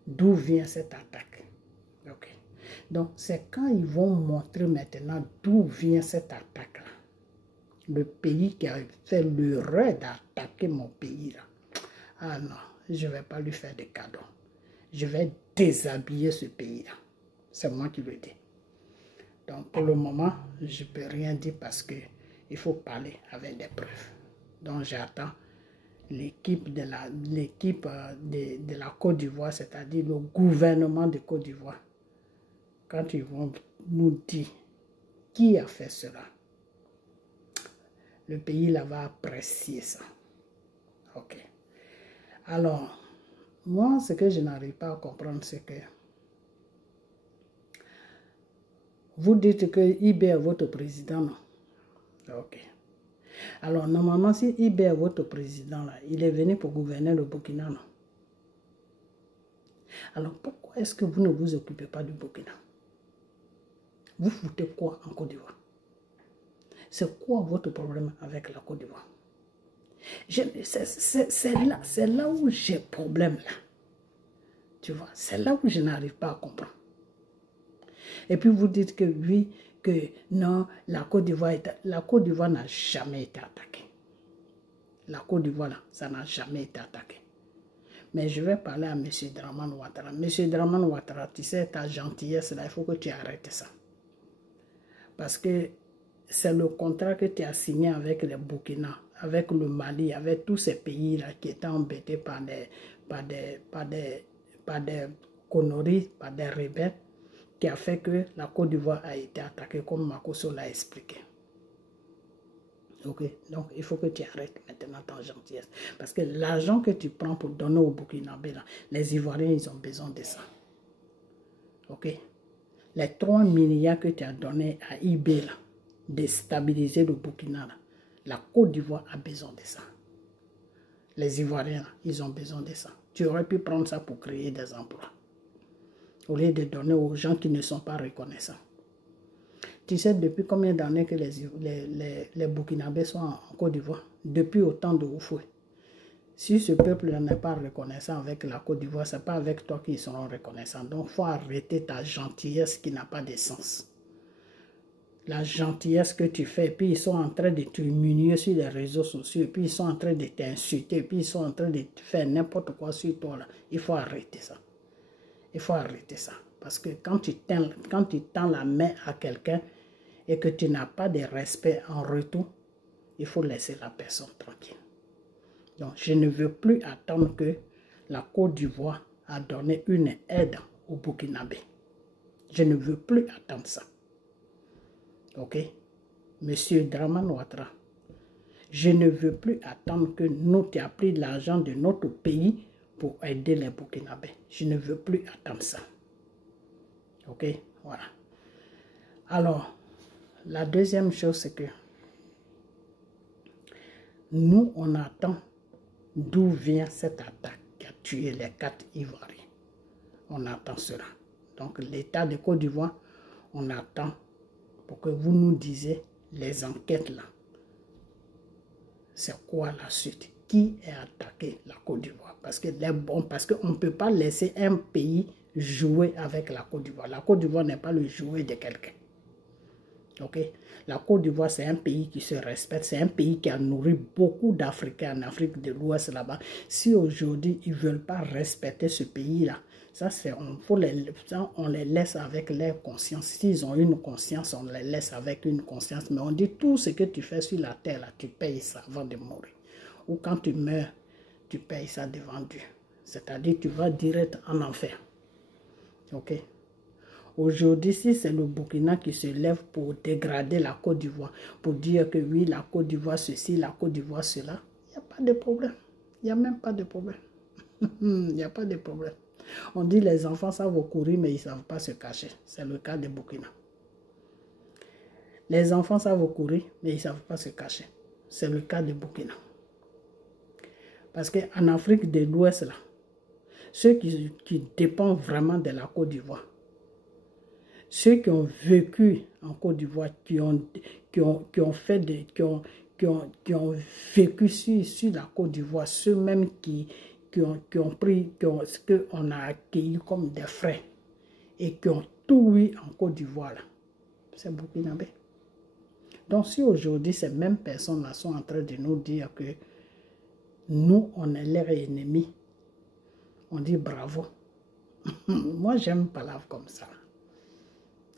d'où vient cette attaque. Ok. Donc, c'est quand ils vont montrer maintenant d'où vient cette attaque-là. Le pays qui a fait l'erreur d'attaquer mon pays, là. Ah non, je ne vais pas lui faire de cadeaux. Je vais déshabiller ce pays-là. C'est moi qui le dis. Donc, pour le moment, je ne peux rien dire parce qu'il faut parler avec des preuves. Donc, j'attends l'équipe de la Côte d'Ivoire, c'est-à-dire le gouvernement de Côte d'Ivoire. Quand ils vont nous dire qui a fait cela, le pays là va apprécier ça. Ok. Alors, moi, ce que je n'arrive pas à comprendre, c'est que vous dites que IB est votre président, non? Ok. Alors, normalement, si IB est votre président, là, il est venu pour gouverner le Burkina, non? Alors, pourquoi est-ce que vous ne vous occupez pas du Burkina? Vous foutez quoi en Côte d'Ivoire? C'est quoi votre problème avec la Côte d'Ivoire? C'est là où j'ai problème, là. Tu vois, c'est là où je n'arrive pas à comprendre. Et puis vous dites que oui, que non, la Côte d'Ivoire n'a jamais été attaquée. La Côte d'Ivoire, là, ça n'a jamais été attaqué. Mais je vais parler à M. Dramane Ouattara. M. Dramane Ouattara, tu sais, ta gentillesse, là, il faut que tu arrêtes ça. Parce que c'est le contrat que tu as signé avec les Burkina, avec le Mali, avec tous ces pays-là qui étaient embêtés par des conneries, par des rebelles, qui a fait que la Côte d'Ivoire a été attaquée, comme Makosso l'a expliqué. Ok, donc il faut que tu arrêtes maintenant ta gentillesse. Parce que l'argent que tu prends pour donner au Burkinabé, là, les Ivoiriens, ils ont besoin de ça. Ok? Les 3 milliards que tu as donnés à eBay, là, déstabiliser le Burkina, là, la Côte d'Ivoire a besoin de ça. Les Ivoiriens, ils ont besoin de ça. Tu aurais pu prendre ça pour créer des emplois. Au lieu de donner aux gens qui ne sont pas reconnaissants. Tu sais depuis combien d'années que les Burkinabés sont en Côte d'Ivoire? Depuis au temps de Oufoué. Si ce peuple n'est pas reconnaissant avec la Côte d'Ivoire, ce n'est pas avec toi qu'ils seront reconnaissants. Donc, il faut arrêter ta gentillesse qui n'a pas de sens. La gentillesse que tu fais, puis ils sont en train de t'humilier sur les réseaux sociaux, puis ils sont en train de t'insulter, puis ils sont en train de faire n'importe quoi sur toi. Là. Il faut arrêter ça. Il faut arrêter ça. Parce que quand tu tends la main à quelqu'un et que tu n'as pas de respect en retour, il faut laisser la personne tranquille. Donc, je ne veux plus attendre que la Côte d'Ivoire a donné une aide au Burkinabé. Je ne veux plus attendre ça. Ok? Monsieur Draman Ouattara, je ne veux plus attendre que nous tu as pris l'argent de notre pays pour aider les Burkinabés. Je ne veux plus attendre ça. Ok? Voilà. Alors, la deuxième chose, c'est que nous, on attend d'où vient cette attaque qui a tué les 4 Ivoiriens. On attend cela. Donc, l'État de Côte d'Ivoire, on attend pour que vous nous disiez les enquêtes là. C'est quoi la suite? Qui a attaqué la Côte d'Ivoire? Parce qu'on ne peut pas laisser un pays jouer avec la Côte d'Ivoire. La Côte d'Ivoire n'est pas le jouet de quelqu'un. Ok? La Côte d'Ivoire, c'est un pays qui se respecte. C'est un pays qui a nourri beaucoup d'Africains en Afrique de l'Ouest là-bas. Si aujourd'hui, ils ne veulent pas respecter ce pays-là, ça c'est, on les laisse avec leur conscience. S'ils ont une conscience, on les laisse avec une conscience. Mais on dit tout ce que tu fais sur la terre, là, tu payes ça avant de mourir. Ou quand tu meurs, tu payes ça devant Dieu. C'est-à-dire tu vas direct en enfer. Ok? Aujourd'hui, si c'est le Burkina qui se lève pour dégrader la Côte d'Ivoire, pour dire que oui, la Côte d'Ivoire ceci, la Côte d'Ivoire cela, il n'y a pas de problème. Il n'y a même pas de problème. Il n'y a pas de problème. On dit les enfants savent courir, mais ils ne savent pas se cacher. C'est le cas de Burkina. Les enfants savent courir, mais ils ne savent pas se cacher. C'est le cas de Burkina. Parce qu'en Afrique de l'Ouest, là, ceux qui dépendent vraiment de la Côte d'Ivoire, ceux qui ont vécu en Côte d'Ivoire, qui ont vécu sur la Côte d'Ivoire, ceux même qui ont pris ce qu'on a accueilli comme des frères et qui ont tout eu en Côte d'Ivoire, c'est Burkinabé. Donc si aujourd'hui ces mêmes personnes-là sont en train de nous dire que nous, on est leur ennemi, on dit bravo. Moi, j'aime Palabre comme ça.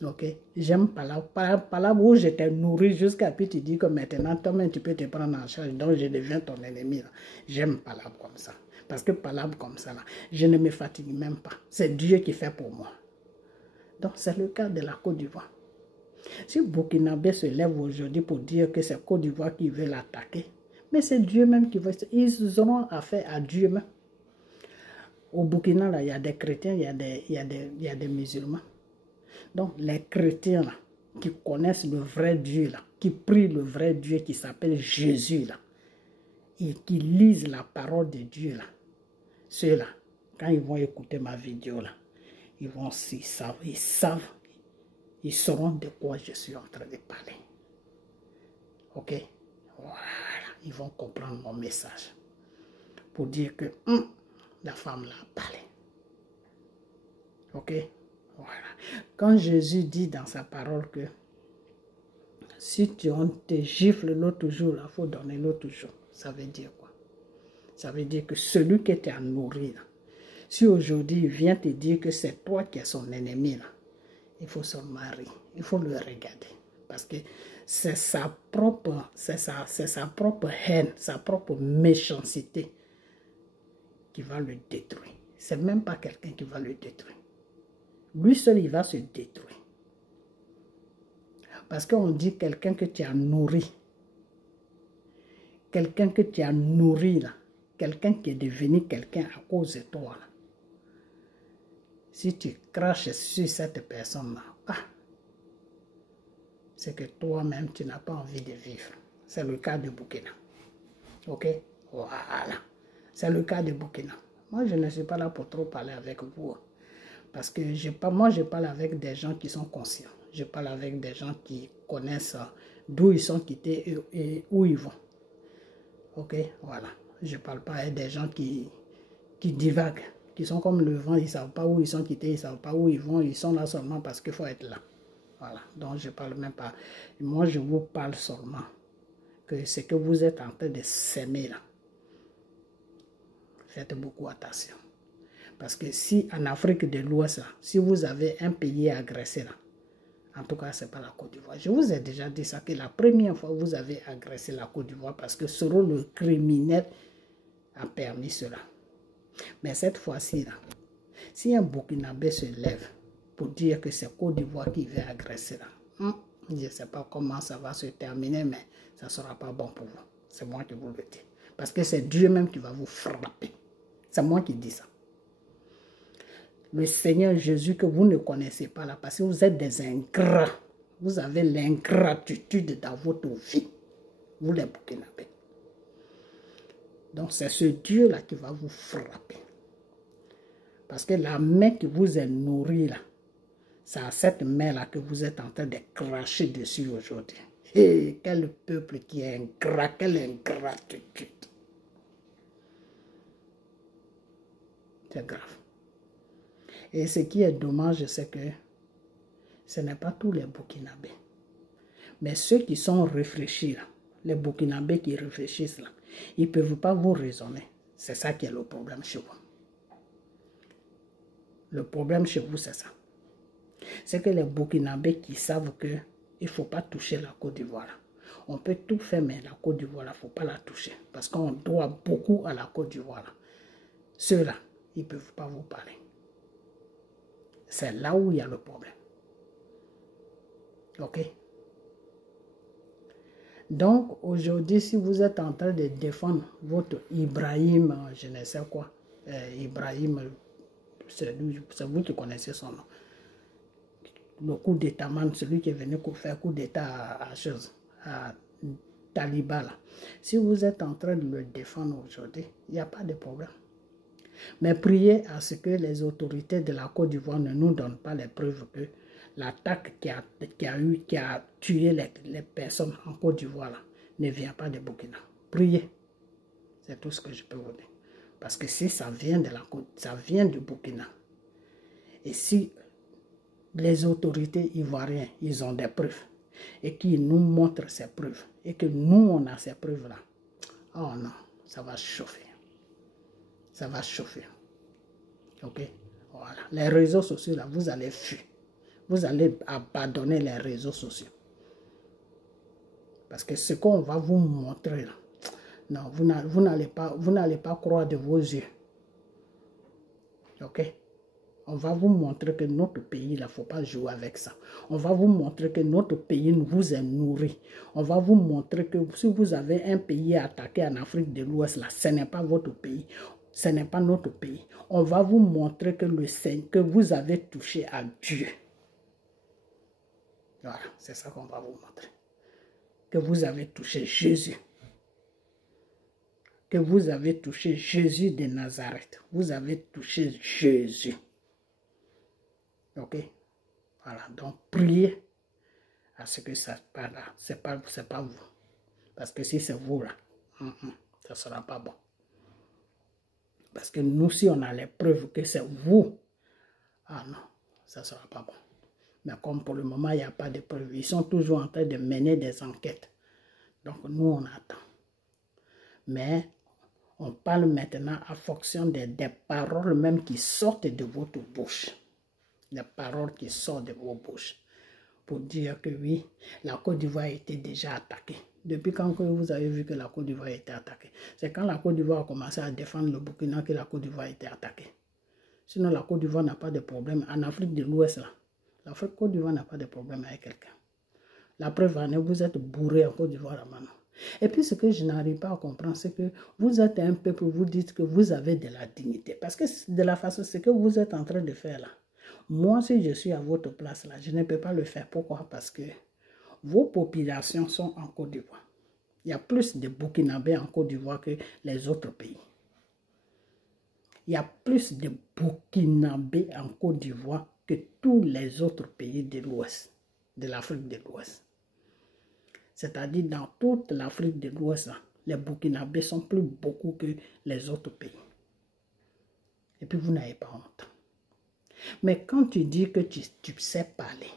Ok, j'aime Palabre où j'étais nourri jusqu'à puis tu dis que maintenant, toi-même, tu peux te prendre en charge, donc je deviens ton ennemi. J'aime Palabre comme ça. Parce que Palabre comme ça, là, je ne me fatigue même pas. C'est Dieu qui fait pour moi. Donc, c'est le cas de la Côte d'Ivoire. Si Burkinabé se lève aujourd'hui pour dire que c'est Côte d'Ivoire qui veut l'attaquer, mais c'est Dieu même qui veut. Ils auront affaire à Dieu même. Au Burkina, là, il y a des chrétiens, il y a des musulmans. Donc, les chrétiens là, qui connaissent le vrai Dieu, là, qui prient le vrai Dieu qui s'appelle Jésus, là, et qui lisent la parole de Dieu, là, ceux-là, quand ils vont écouter ma vidéo, là, ils savent, ils sauront de quoi je suis en train de parler. Ok? Voilà, ils vont comprendre mon message. Pour dire que la femme l'a parlé. Ok? Voilà. Quand Jésus dit dans sa parole que si on te gifle l'autre jour, il faut donner l'autre jour. Ça veut dire quoi? Ça veut dire que celui qui t'a nourri, là, si aujourd'hui il vient te dire que c'est toi qui es son ennemi, là, il faut se marier, il faut le regarder. Parce que c'est sa propre haine, sa propre méchanceté qui va le détruire. C'est même pas quelqu'un qui va le détruire. Lui seul, il va se détruire. Parce qu'on dit quelqu'un que tu as nourri. Quelqu'un que tu as nourri, là. Quelqu'un qui est devenu quelqu'un à cause de toi, là. Si tu craches sur cette personne-là, c'est que toi-même, tu n'as pas envie de vivre. C'est le cas de Burkina. Ok? Voilà. C'est le cas de Burkina. Moi, je ne suis pas là pour trop parler avec vous. Parce que moi, je parle avec des gens qui sont conscients. Je parle avec des gens qui connaissent d'où ils sont quittés et où ils vont. Ok? Voilà. Je ne parle pas avec des gens qui divaguent, qui sont comme le vent, ils ne savent pas où ils sont quittés, ils ne savent pas où ils vont, ils sont là seulement parce qu'il faut être là. Voilà. Donc, je ne parle même pas. Moi, je vous parle seulement que ce que vous êtes en train de s'aimer là, faites beaucoup attention. Parce que si en Afrique de l'Ouest, si vous avez un pays agressé là, en tout cas, ce n'est pas la Côte d'Ivoire. Je vous ai déjà dit ça, que la première fois vous avez agressé la Côte d'Ivoire parce que ce rôle le criminel a permis cela. Mais cette fois-ci, là, si un Burkinabé se lève pour dire que c'est Côte d'Ivoire qui va agresser là, je ne sais pas comment ça va se terminer, mais ça ne sera pas bon pour vous. C'est moi qui vous le dis. Parce que c'est Dieu même qui va vous frapper. C'est moi qui dis ça. Le Seigneur Jésus que vous ne connaissez pas là, parce que vous êtes des ingrats. Vous avez l'ingratitude dans votre vie. Vous les Burkinabés. Donc c'est ce Dieu-là qui va vous frapper. Parce que la main qui vous est nourrie là, c'est à cette main-là que vous êtes en train de cracher dessus aujourd'hui. Et quel peuple qui est ingrat, quelle ingratitude. C'est grave. Et ce qui est dommage, c'est que ce n'est pas tous les Burkinabés. Mais ceux qui sont réfléchis, là, les Burkinabés qui réfléchissent, là, ils ne peuvent pas vous raisonner. C'est ça qui est le problème chez vous. Le problème chez vous, c'est ça. C'est que les Burkinabés qui savent qu'il ne faut pas toucher la Côte d'Ivoire. On peut tout faire, mais la Côte d'Ivoire, il ne faut pas la toucher. Parce qu'on doit beaucoup à la Côte d'Ivoire. Ceux-là, ils ne peuvent pas vous parler. C'est là où il y a le problème. Ok? Donc, aujourd'hui, si vous êtes en train de défendre votre Ibrahim, je ne sais quoi, Ibrahim, c'est vous qui connaissez son nom. Le coup d'État, celui qui est venu faire coup d'État à Taliban. Si vous êtes en train de le défendre aujourd'hui, il n'y a pas de problème. Mais priez à ce que les autorités de la Côte d'Ivoire ne nous donnent pas les preuves que l'attaque qui a tué les personnes en Côte d'Ivoire ne vient pas de Burkina. Priez. C'est tout ce que je peux vous dire. Parce que si ça vient de la Côte, ça vient du Burkina. Et si les autorités ivoiriennes, ils ont des preuves et qu'ils nous montrent ces preuves et que nous, on a ces preuves-là, oh non, ça va chauffer. Ça va chauffer. Ok? Voilà. Les réseaux sociaux, là, vous allez fuir. Vous allez abandonner les réseaux sociaux. Parce que ce qu'on va vous montrer, là, non, vous n'allez pas croire de vos yeux. Ok? On va vous montrer que notre pays, il ne faut pas jouer avec ça. On va vous montrer que notre pays vous est nourri. On va vous montrer que si vous avez un pays attaqué en Afrique de l'Ouest, là, ce n'est pas votre pays. Ce n'est pas notre pays. On va vous montrer que que vous avez touché à Dieu. Voilà, c'est ça qu'on va vous montrer. Que vous avez touché Jésus. Que vous avez touché Jésus de Nazareth. Vous avez touché Jésus. Ok? Voilà, donc priez à ce que ça pas là. C'est pas vous. Parce que si c'est vous là, ça ne sera pas bon. Parce que nous, si on a les preuves que c'est vous, ah non, ça ne sera pas bon. Mais comme pour le moment, il n'y a pas de preuves, ils sont toujours en train de mener des enquêtes. Donc nous, on attend. Mais on parle maintenant en fonction des paroles même qui sortent de votre bouche. Des paroles qui sortent de vos bouches. Pour dire que oui, la Côte d'Ivoire a été déjà attaquée. Depuis quand vous avez vu que la Côte d'Ivoire a été attaquée? C'est quand la Côte d'Ivoire a commencé à défendre le Burkina que la Côte d'Ivoire a été attaquée. Sinon, la Côte d'Ivoire n'a pas de problème. En Afrique de l'Ouest, la Côte d'Ivoire n'a pas de problème avec quelqu'un. La preuve en est, vous êtes bourré en Côte d'Ivoire là maintenant. Et puis ce que je n'arrive pas à comprendre, c'est que vous êtes un peuple, vous dites que vous avez de la dignité. Parce que de la façon, ce que vous êtes en train de faire là, Moi, si je suis à votre place là, je ne peux pas le faire. Pourquoi? Parce que vos populations sont en Côte d'Ivoire. Il y a plus de Burkinabés en Côte d'Ivoire que les autres pays. Il y a plus de Burkinabés en Côte d'Ivoire que tous les autres pays de l'Ouest, de l'Afrique de l'Ouest. C'est-à-dire dans toute l'Afrique de l'Ouest, les Burkinabés sont plus beaucoup que les autres pays. Et puis vous n'avez pas honte. Mais quand tu dis que tu sais parler,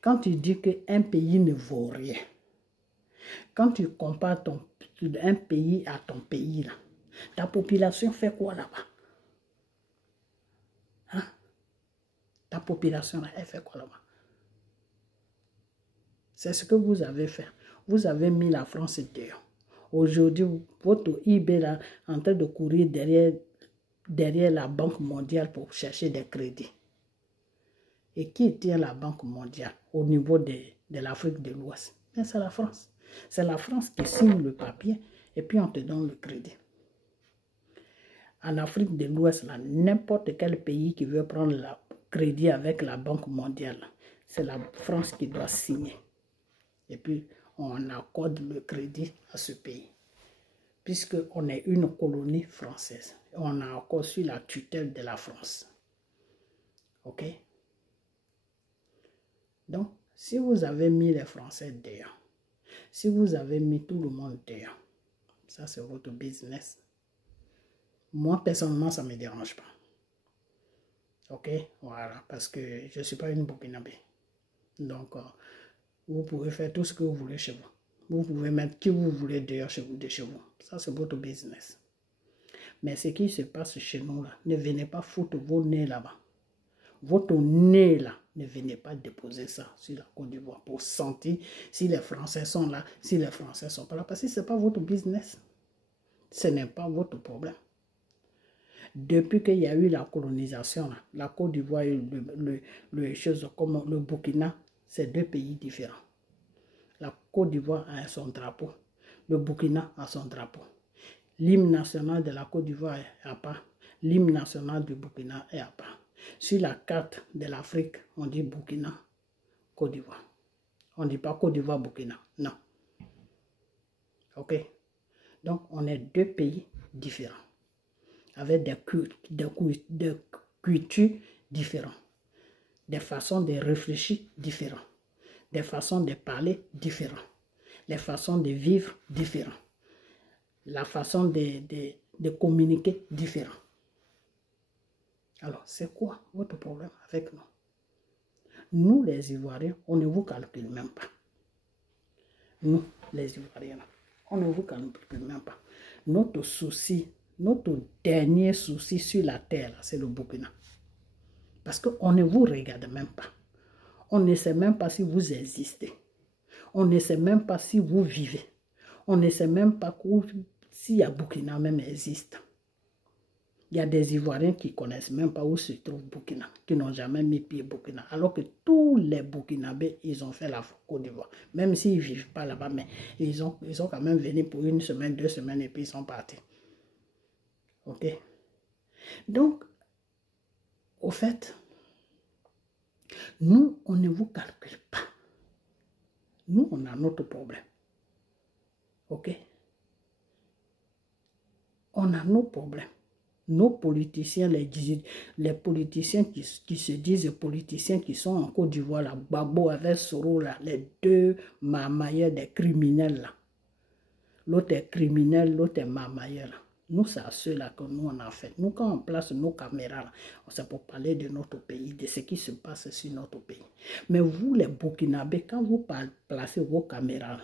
quand tu dis qu'un pays ne vaut rien, quand tu compares un pays à ton pays, là, ta population fait quoi là-bas? Hein? Ta population, là, elle fait quoi là-bas? C'est ce que vous avez fait. Vous avez mis la France dehors. Aujourd'hui, votre IB là, en train de courir derrière la Banque mondiale pour chercher des crédits. Et qui tient la Banque mondiale au niveau de l'Afrique de l'Ouest? C'est la France. C'est la France qui signe le papier et puis on te donne le crédit. En Afrique de l'Ouest, n'importe quel pays qui veut prendre le crédit avec la Banque mondiale, c'est la France qui doit signer. Et puis, on accorde le crédit à ce pays. Puisqu'on est une colonie française. On a encore su la tutelle de la France. OK? Donc, si vous avez mis les Français dehors, si vous avez mis tout le monde dehors, ça c'est votre business. Moi, personnellement, ça ne me dérange pas. OK? Voilà, parce que je ne suis pas une Burkinabé. Donc, vous pouvez faire tout ce que vous voulez chez vous. Vous pouvez mettre qui vous voulez dehors chez vous, de chez vous. Ça, c'est votre business. Mais ce qui se passe chez nous, là, ne venez pas foutre vos nez là-bas. Votre nez là, ne venez pas déposer ça sur la Côte d'Ivoire pour sentir si les Français sont là, si les Français ne sont pas là. Parce que ce n'est pas votre business. Ce n'est pas votre problème. Depuis qu'il y a eu la colonisation, là, la Côte d'Ivoire et le chose comme le Burkina, c'est deux pays différents. La Côte d'Ivoire a son drapeau. Le Burkina a son drapeau. L'hymne national de la Côte d'Ivoire est à part. L'hymne national du Burkina est à part. Sur la carte de l'Afrique, on dit Burkina, Côte d'Ivoire. On ne dit pas Côte d'Ivoire, Burkina. Non. OK? Donc, on est deux pays différents. Avec des cultures différentes. Des façons de réfléchir différentes. Des façons de parler différentes. Les façons de vivre différentes. La façon de communiquer différentes. Alors, c'est quoi votre problème avec nous? Nous, les Ivoiriens, on ne vous calcule même pas. Nous, les Ivoiriens, on ne vous calcule même pas. Notre souci, notre dernier souci sur la terre, c'est le Burkina. Parce qu'on ne vous regarde même pas. On ne sait même pas si vous existez. On ne sait même pas si vous vivez. On ne sait même pas si le Burkina même existe. Il y a des Ivoiriens qui ne connaissent même pas où se trouve Burkina, qui n'ont jamais mis pied Burkina. Alors que tous les Burkinabés, ils ont fait la Côte d'Ivoire. Même s'ils ne vivent pas là-bas, mais ils sont quand même venus pour une semaine, 2 semaines et puis ils sont partis. OK? Donc, au fait, nous, on ne vous calcule pas. Nous, on a notre problème. OK? On a nos problèmes. Nos politiciens, les politiciens qui se disent politiciens qui sont en Côte d'Ivoire, là, Gbagbo avec Soro, là, les deux marmailleurs des criminels. Là. L'autre est criminel, l'autre est marmailleur. Là. Nous, c'est à ceux-là que nous, on a fait. Nous, quand on place nos caméras, c'est pour parler de notre pays, de ce qui se passe sur notre pays. Mais vous, les Burkinabés, quand vous placez vos caméras,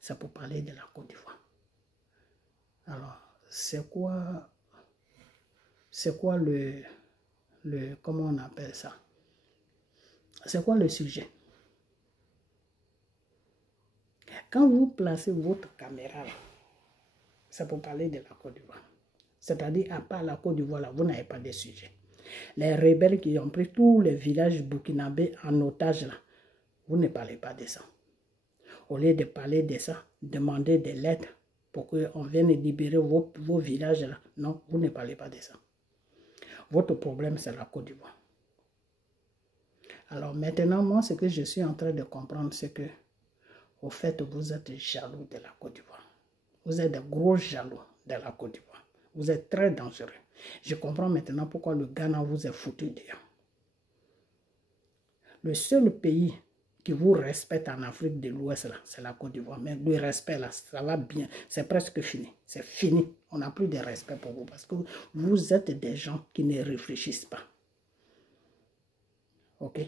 c'est pour parler de la Côte d'Ivoire. Alors, c'est quoi comment on appelle ça? C'est quoi le sujet? Quand vous placez votre caméra, c'est pour parler de la Côte d'Ivoire. C'est-à-dire, à part la Côte d'Ivoire, vous n'avez pas de sujet. Les rebelles qui ont pris tous les villages burkinabés en otage, là, vous ne parlez pas de ça. Au lieu de parler de ça, demandez de l'aide pour qu'on vienne libérer vos villages là. Non, vous ne parlez pas de ça. Votre problème, c'est la Côte d'Ivoire. Alors maintenant, moi, ce que je suis en train de comprendre, c'est que, au fait, vous êtes jaloux de la Côte d'Ivoire. Vous êtes des gros jaloux de la Côte d'Ivoire. Vous êtes très dangereux. Je comprends maintenant pourquoi le Ghana vous est foutu dehors. Le seul pays qui vous respecte en Afrique de l'Ouest, c'est la Côte d'Ivoire. Mais le respect, là, ça va bien. C'est presque fini. C'est fini. On n'a plus de respect pour vous parce que vous êtes des gens qui ne réfléchissent pas. Ok?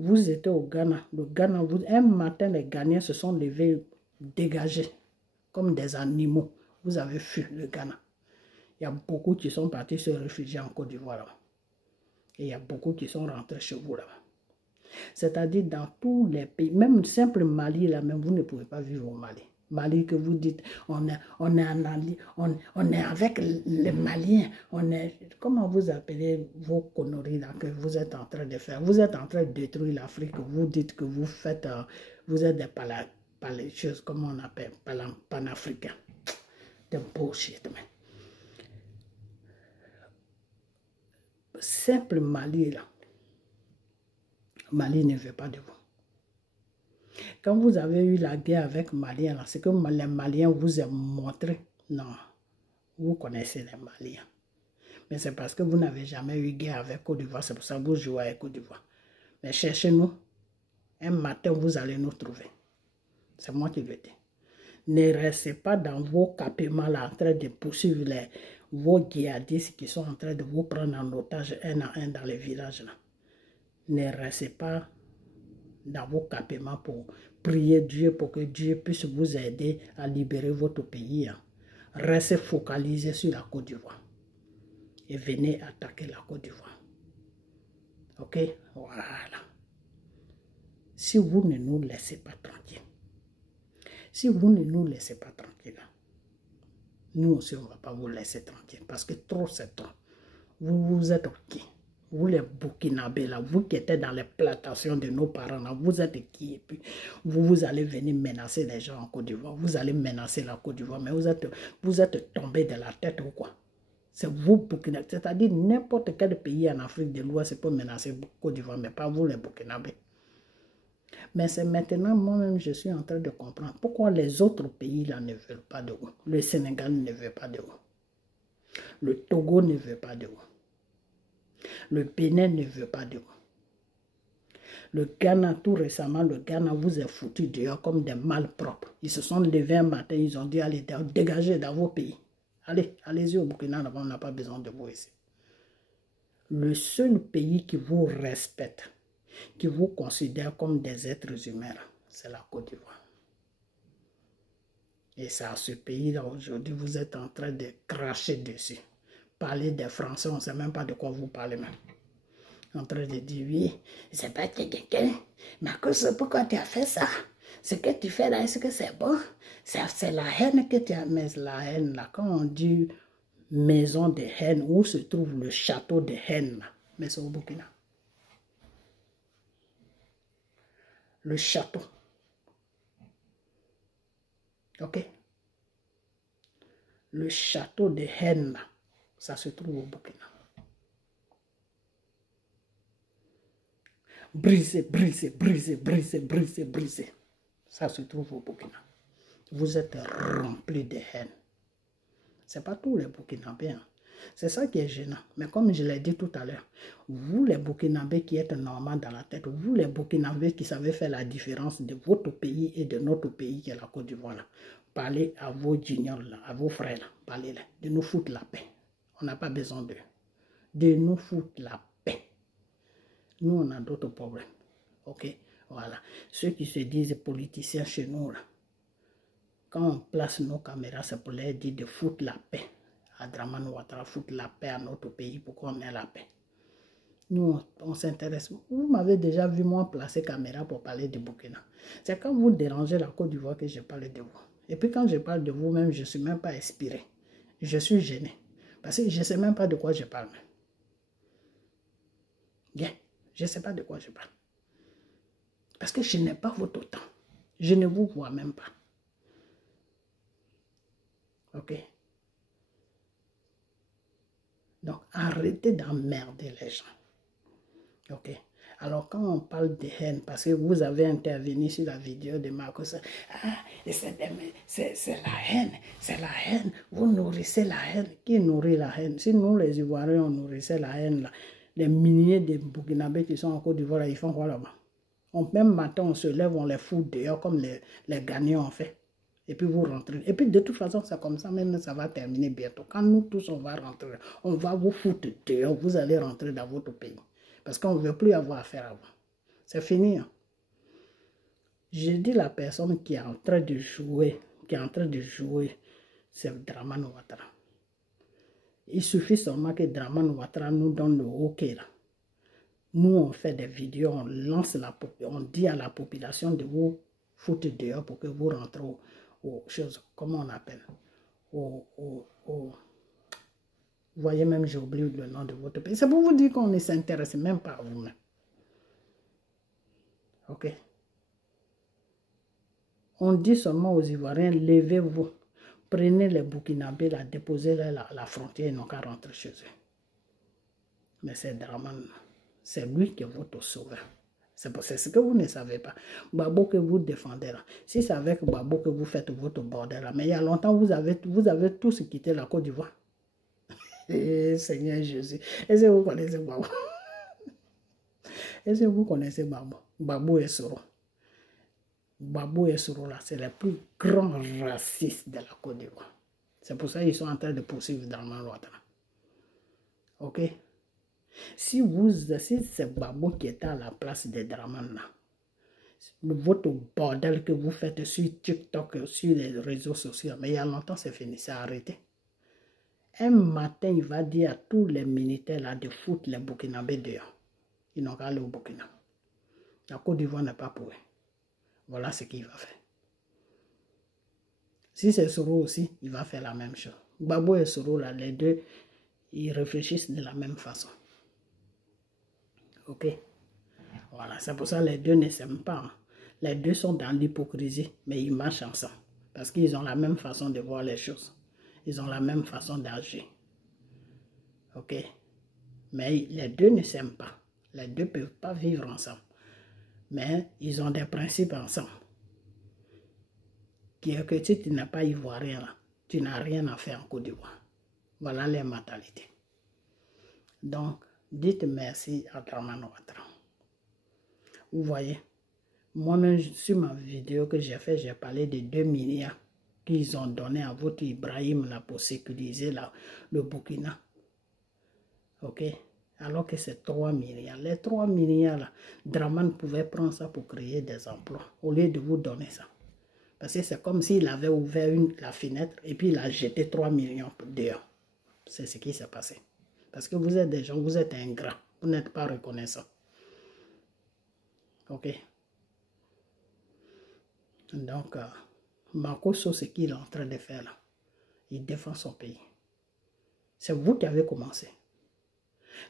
Vous étiez au Ghana. Le Ghana, un matin, les Ghanéens se sont levés, dégagés, comme des animaux. Vous avez fui le Ghana. Il y a beaucoup qui sont partis se réfugier en Côte d'Ivoire. Et il y a beaucoup qui sont rentrés chez vous là-bas. C'est-à-dire dans tous les pays, même le simple Mali, là même, vous ne pouvez pas vivre au Mali. Mali que vous dites, on est avec les Maliens, comment vous appelez vos conneries là que vous êtes en train de faire? Vous êtes en train de détruire l'Afrique, vous dites que vous faites, vous êtes des choses, comment on appelle, panafricains. De bullshit, mais. Simple Mali là, Mali ne veut pas de vous. Quand vous avez eu la guerre avec Maliens, c'est que les Maliens vous ont montré. Non, vous connaissez les Maliens. Mais c'est parce que vous n'avez jamais eu guerre avec Côte d'Ivoire, c'est pour ça que vous jouez avec Côte d'Ivoire. Mais cherchez-nous, un matin vous allez nous trouver. C'est moi qui le dis. Ne restez pas dans vos campements là en train de poursuivre vos djihadistes qui sont en train de vous prendre en otage un à un dans les villages là. Ne restez pas dans vos campements pour prier Dieu pour que Dieu puisse vous aider à libérer votre pays. Restez focalisés sur la Côte d'Ivoire. Et venez attaquer la Côte d'Ivoire. Ok? Voilà. Si vous ne nous laissez pas tranquilles, si vous ne nous laissez pas tranquilles, nous aussi on ne va pas vous laisser tranquille parce que trop c'est trop. Vous êtes qui? Vous les Burkinabés là, vous qui êtes dans les plantations de nos parents là, vous êtes qui? Et puis vous allez venir menacer les gens en Côte d'Ivoire, vous allez menacer la Côte d'Ivoire, mais vous êtes tombé de la tête ou quoi? C'est vous Burkinabés, c'est-à-dire n'importe quel pays en Afrique de l'Ouest peut menacer la Côte d'Ivoire, mais pas vous les Burkinabés. Mais c'est maintenant, moi-même, je suis en train de comprendre pourquoi les autres pays là ne veulent pas de vous. Le Sénégal ne veut pas de vous. Le Togo ne veut pas de vous. Le Bénin ne veut pas de vous. Le Ghana, tout récemment, le Ghana vous est foutu dehors comme des malpropres. Ils se sont levés un matin, ils ont dit allez, dégagez dans vos pays. Allez, allez-y au Burkina, on n'a pas besoin de vous ici. Le seul pays qui vous respecte, qui vous considère comme des êtres humains, c'est la Côte d'Ivoire. Et c'est à ce pays-là, aujourd'hui, vous êtes en train de cracher dessus. Parler des Français, on ne sait même pas de quoi vous parlez même. En train de dire, oui, c'est pas quelqu'un, mais à cause de pourquoi tu as fait ça? Ce que tu fais là, est-ce que c'est bon? C'est la haine que tu as, mais la haine là, quand on dit maison de haine, où se trouve le château de haine là? Mais c'est au Burkina. Le château. Ok? Le château de haine là, ça se trouve au Burkina. Brisé, brisé, brisé, brisé, brisé, brisé. Ça se trouve au Burkina. Vous êtes remplis de haine. Ce n'est pas tous les Burkinabés. Hein. C'est ça qui est gênant. Mais comme je l'ai dit tout à l'heure, vous les Burkinabés qui êtes normaux dans la tête, vous les Burkinabés qui savez faire la différence de votre pays et de notre pays qui est la Côte d'Ivoire, parlez à vos juniors, à vos frères, parlez-les, de nous foutre la paix. On n'a pas besoin d'eux. De nous foutre la paix. Nous, on a d'autres problèmes. Ok? Voilà. Ceux qui se disent politiciens chez nous, là, quand on place nos caméras, c'est pour leur dire de foutre la paix. À Dramane Ouattara, foutre la paix à notre pays pour qu'on ait la paix. Nous, on s'intéresse. Vous m'avez déjà vu, moi, placer caméra pour parler de Burkina. C'est quand vous dérangez la Côte d'Ivoire que je parle de vous. Et puis quand je parle de vous-même, je ne suis même pas inspiré. Je suis gêné. Parce que je ne sais même pas de quoi je parle. Bien, je ne sais pas de quoi je parle. Parce que je n'ai pas votre temps. Je ne vous vois même pas. Ok? Donc, arrêtez d'emmerder les gens. Ok? Alors, quand on parle de haine, parce que vous avez intervenu sur la vidéo de Marcos, c'est la haine, c'est la haine, vous nourrissez la haine. Qui nourrit la haine? Si nous, les Ivoiriens, on nourrissait la haine, là, les milliers de Burkinabés qui sont en Côte d'Ivoire, ils font quoi là-bas? Même matin, on se lève, on les fout dehors comme les gagnants ont fait. Et puis vous rentrez. Et puis de toute façon, c'est comme ça, même ça va terminer bientôt. Quand nous tous, on va rentrer, on va vous foutre dehors, vous allez rentrer dans votre pays. Parce qu'on ne veut plus avoir affaire à vous. C'est fini. Hein? J'ai dit la personne qui est en train de jouer, c'est Dramane Ouattara. Il suffit seulement que Dramane Ouattara nous donne le OK là. Nous, on fait des vidéos, on lance on dit à la population de vous foutre dehors pour que vous rentrez aux choses, comment on appelle, vous voyez même, j'ai oublié le nom de votre pays. C'est pour vous dire qu'on ne s'intéresse même pas à vous-même. Ok? On dit seulement aux Ivoiriens, levez-vous, prenez les Burkinabés, déposez-les à la frontière, ils n'ont qu'à rentrer chez eux. Mais c'est Dramane, c'est lui qui est votre sauveur. C'est ce que vous ne savez pas. Babo que vous défendez là. Si c'est avec Babo que vous faites votre bordel là, mais il y a longtemps, vous avez tous quitté la Côte d'Ivoire. Seigneur Jésus. Est-ce que vous connaissez Babo? Est-ce que vous connaissez Babo? Babo et Soro. Babo et Soro là, c'est les plus grands racistes de la Côte d'Ivoire. C'est pour ça qu'ils sont en train de poursuivre Dramane Ouattara. Ok? Si c'est Babo qui était à la place de Dramane là, votre bordel que vous faites sur TikTok, sur les réseaux sociaux, mais il y a longtemps c'est fini, c'est arrêté. Un matin, il va dire à tous les militaires là de foutre les Burkinabés dehors. Ils n'ont qu'à aller au Burkina. La Côte d'Ivoire n'est pas pour eux. Voilà ce qu'il va faire. Si c'est Soro aussi, il va faire la même chose. Babo et Soro, là, les deux, ils réfléchissent de la même façon. Ok? Voilà, c'est pour ça que les deux ne s'aiment pas. Hein. Les deux sont dans l'hypocrisie, mais ils marchent ensemble. Parce qu'ils ont la même façon de voir les choses. Ils ont la même façon d'agir. Ok? Mais les deux ne s'aiment pas. Les deux ne peuvent pas vivre ensemble. Mais ils ont des principes ensemble. Qui est que si tu n'es pas ivoirien, là, tu n'as rien à faire en Côte d'Ivoire. Voilà les mentalités. Donc, dites merci à Dramane Ouattara. Vous voyez, moi-même, sur ma vidéo que j'ai faite, j'ai parlé de 2 milliards qu'ils ont donné à votre Ibrahim là, pour sécuriser le Burkina. Ok? Alors que c'est 3 milliards. Les 3 milliards, là, Dramane pouvait prendre ça pour créer des emplois, au lieu de vous donner ça. Parce que c'est comme s'il avait ouvert la fenêtre et puis il a jeté 3 millions dehors. C'est ce qui s'est passé. Parce que vous êtes des gens, vous êtes ingrats. Vous n'êtes pas reconnaissants. Ok? Donc, Makosso, ce qu'il est en train de faire là, il défend son pays. C'est vous qui avez commencé.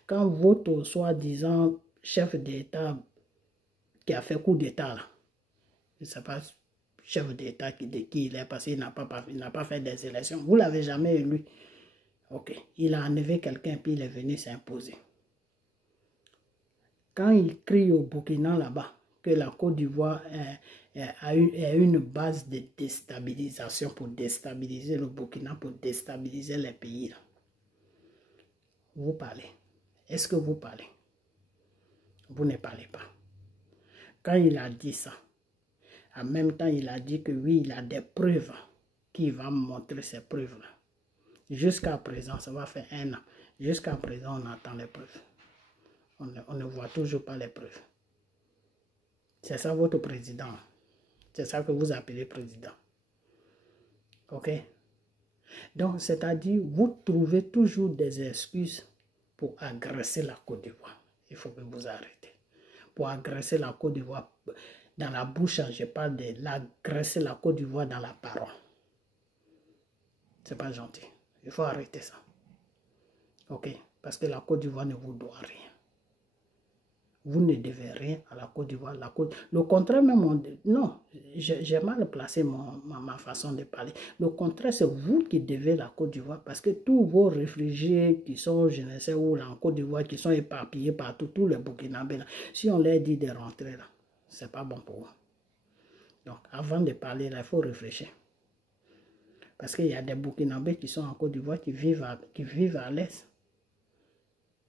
Quand votre soi-disant chef d'État qui a fait coup d'État là, je ne sais pas, chef d'État de qui il est, parce qu'il n'a pas fait des élections, vous ne l'avez jamais élu. Ok, il a enlevé quelqu'un puis il est venu s'imposer. Quand il crie au Burkina là-bas que la Côte d'Ivoire a une base de déstabilisation pour déstabiliser le Burkina, pour déstabiliser les pays là, vous parlez. Est-ce que vous parlez? Vous ne parlez pas. Quand il a dit ça, en même temps, il a dit que oui, il a des preuves, qu'il va montrer ces preuves-là. Jusqu'à présent, ça va faire 1 an. Jusqu'à présent, on attend les preuves. On ne voit toujours pas les preuves. C'est ça votre président. C'est ça que vous appelez président. Ok? Donc, c'est-à-dire, vous trouvez toujours des excuses pour agresser la Côte d'Ivoire. Il faut que vous arrêtez. Pour agresser la Côte d'Ivoire, dans la bouche, je parle de l'agresser la Côte d'Ivoire dans la parole. C'est pas gentil. Il faut arrêter ça. Ok? Parce que la Côte d'Ivoire ne vous doit rien. Vous ne devez rien à la Côte d'Ivoire. Le contraire même, non, j'ai mal placé ma façon de parler. Le contraire, c'est vous qui devez la Côte d'Ivoire parce que tous vos réfugiés qui sont, je ne sais où, là, en Côte d'Ivoire, qui sont éparpillés partout, tous les Burkinabés, là, si on leur dit de rentrer là, c'est pas bon pour eux. Donc, avant de parler là, il faut réfléchir. Parce qu'il y a des Burkinabés qui sont en Côte d'Ivoire qui vivent à l'Est.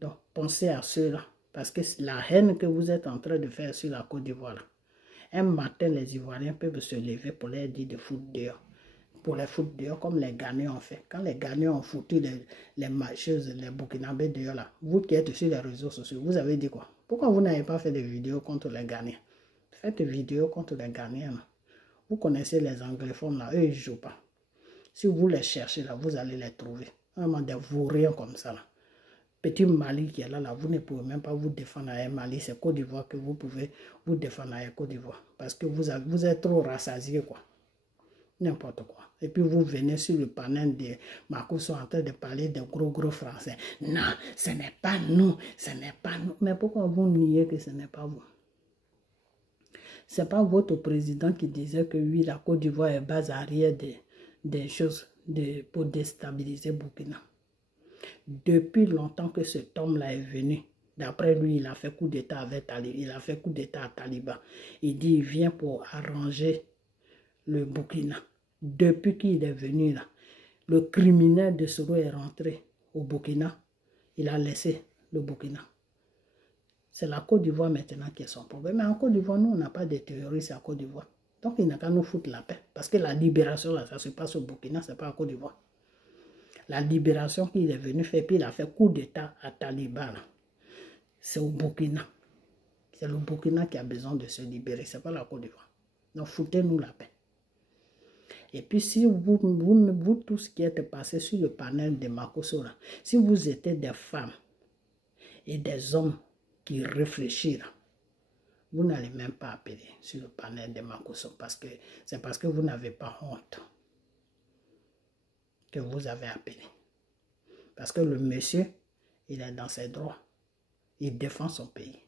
Donc, pensez à ceux-là. Parce que la haine que vous êtes en train de faire sur la Côte d'Ivoire, un matin, les Ivoiriens peuvent se lever pour leur dire de foutre dehors. Pour les foutre dehors, comme les Ghanéens ont fait. Quand les Ghanéens ont foutu les marcheuses, les Burkinabés dehors là, vous qui êtes sur les réseaux sociaux, vous avez dit quoi? Pourquoi vous n'avez pas fait de vidéos contre les Ghanéens? Faites des vidéos contre les Ghanéens. Là. Vous connaissez les anglophones là, eux ils ne jouent pas. Si vous les cherchez là, vous allez les trouver. Vraiment des vauriens comme ça là. Petit Mali qui est là, vous ne pouvez même pas vous défendre à un Mali. C'est Côte d'Ivoire que vous pouvez vous défendre à un Côte d'Ivoire. Parce que vous êtes trop rassasiés, quoi. N'importe quoi. Et puis vous venez sur le panel de Makosso en train de parler de gros français. Non, ce n'est pas nous, ce n'est pas nous. Mais pourquoi vous niez que ce n'est pas vous? Ce n'est pas votre président qui disait que oui, la Côte d'Ivoire est base arrière des choses pour déstabiliser Burkina. Depuis longtemps que cet homme-là est venu, d'après lui, il a fait coup d'État avec Taliban, il a fait coup d'État à Taliban. Il dit il vient pour arranger le Burkina. Depuis qu'il est venu là, le criminel de Soro est rentré au Burkina, il a laissé le Burkina. C'est la Côte d'Ivoire maintenant qui est son problème. Mais en Côte d'Ivoire, nous, on n'a pas de terroristes à Côte d'Ivoire. Donc il n'a qu'à nous foutre la paix. Parce que la libération, là, ça se passe au Burkina, ce n'est pas à Côte d'Ivoire. La libération qu'il est venu faire, puis il a fait coup d'État à Taliban. C'est au Burkina. C'est le Burkina qui a besoin de se libérer, ce n'est pas la Côte d'Ivoire. Donc foutez-nous la paix. Et puis si vous tous qui êtes passés sur le panel de Makosso, si vous étiez des femmes et des hommes qui réfléchissent, vous n'allez même pas appeler sur le panel de Makosso parce que c'est parce que vous n'avez pas honte que vous avez appelé. Parce que le monsieur, il est dans ses droits. Il défend son pays.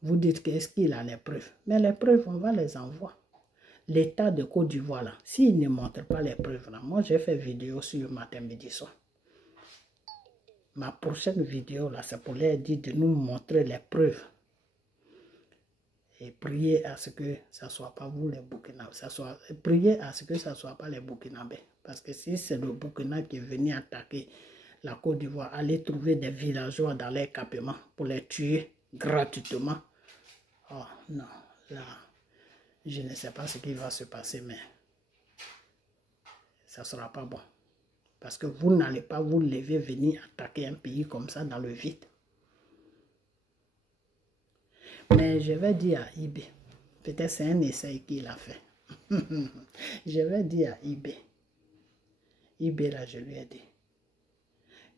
Vous dites qu'est-ce qu'il a les preuves. Mais les preuves, on va les envoyer. L'État de Côte d'Ivoire, là, s'il ne montre pas les preuves, là, moi j'ai fait vidéo sur le matin, midi, soir. Ma prochaine vidéo, là, c'est pour leur dire de nous montrer les preuves. Et prier à ce que ça ne soit pas vous les Burkinabés. Priez à ce que ça ne soit pas les Burkinabés. Parce que si c'est le Burkina qui est venu attaquer la Côte d'Ivoire, aller trouver des villageois dans les campements pour les tuer gratuitement. Oh non, là, je ne sais pas ce qui va se passer, mais ça ne sera pas bon. Parce que vous n'allez pas vous lever, venir attaquer un pays comme ça dans le vide. Mais je vais dire à IB, peut-être c'est un essai qu'il a fait. Je vais dire à IB, là je lui ai dit,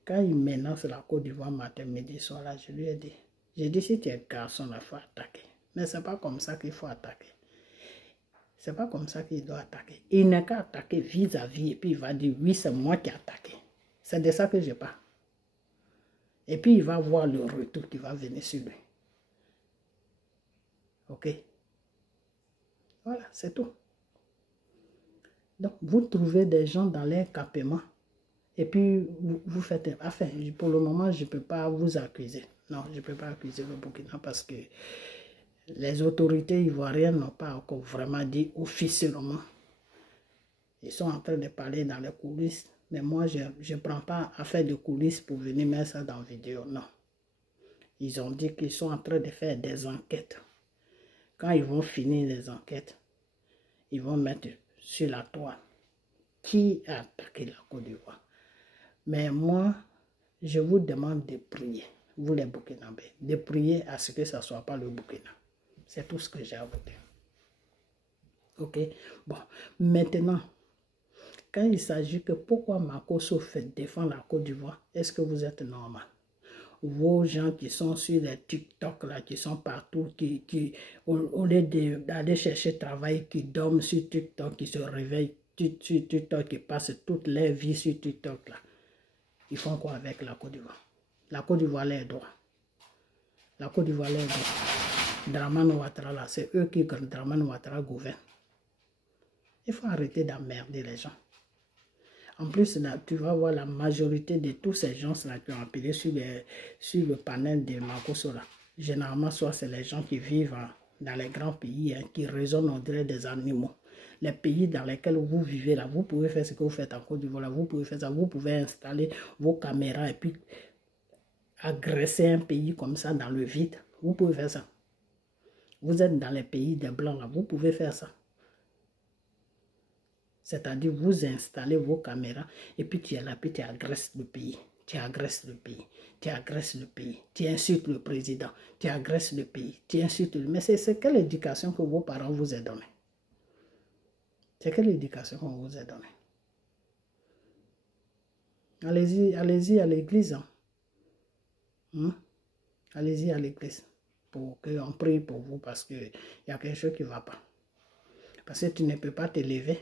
quand il menace la Côte d'Ivoire matin, midi, soir, là je lui ai dit, j'ai dit si tu es garçon, il faut attaquer. Mais ce n'est pas comme ça qu'il faut attaquer. Ce n'est pas comme ça qu'il doit attaquer. Il n'a qu'à attaquer vis-à-vis et puis il va dire oui, c'est moi qui ai attaqué. C'est de ça que je parle. Et puis il va voir le retour qui va venir sur lui. Ok? Voilà, c'est tout. Donc, vous trouvez des gens dans les campements et puis vous faites... Enfin, pour le moment, je ne peux pas vous accuser. Non, je ne peux pas accuser le Burkina parce que les autorités ivoiriennes n'ont pas encore vraiment dit officiellement. Ils sont en train de parler dans les coulisses. Mais moi, je ne prends pas affaire de coulisses pour venir mettre ça dans la vidéo. Non. Ils ont dit qu'ils sont en train de faire des enquêtes. Quand ils vont finir les enquêtes, ils vont mettre sur la toile qui a attaqué la Côte d'Ivoire. Mais moi, je vous demande de prier, vous les Burkinabés, de prier à ce que ça ne soit pas le Burkina. C'est tout ce que j'ai à vous dire. Ok? Bon, maintenant, quand il s'agit que pourquoi Makosso fait défendre la Côte d'Ivoire, est-ce que vous êtes normal? Vos gens qui sont sur les TikTok, là, qui sont partout, qui au lieu d'aller chercher travail, qui dorment sur TikTok, qui se réveillent sur TikTok, qui passent toute leur vie sur TikTok, là. Ils font quoi avec la Côte d'Ivoire? La Côte d'Ivoire les droits. La Côte d'Ivoire, Dramane Ouattara, là, c'est eux qui, Dramane Ouattara, gouvernent. Il faut arrêter d'emmerder les gens. En plus, là, tu vas voir la majorité de tous ces gens-là qui ont appelé sur le panel de Makosso, là. Généralement, soit c'est les gens qui vivent dans les grands pays, hein, qui raisonnent au delà des animaux. Les pays dans lesquels vous vivez, là, vous pouvez faire ce que vous faites en Côte d'Ivoire, vous pouvez faire ça, vous pouvez installer vos caméras et puis agresser un pays comme ça dans le vide. Vous pouvez faire ça. Vous êtes dans les pays des Blancs, là, vous pouvez faire ça. C'est-à-dire, vous installez vos caméras et puis tu es là, puis tu agresses le pays. Tu agresses le pays. Tu agresses le pays. Tu insultes le président. Tu agresses le pays. Tu insultes le... Mais c'est quelle éducation que vos parents vous ont donnée? C'est quelle éducation qu'on vous a donnée? Allez-y à l'église. Hein? Allez-y à l'église. Pour qu'on prie pour vous parce qu'il y a quelque chose qui ne va pas. Parce que tu ne peux pas te lever,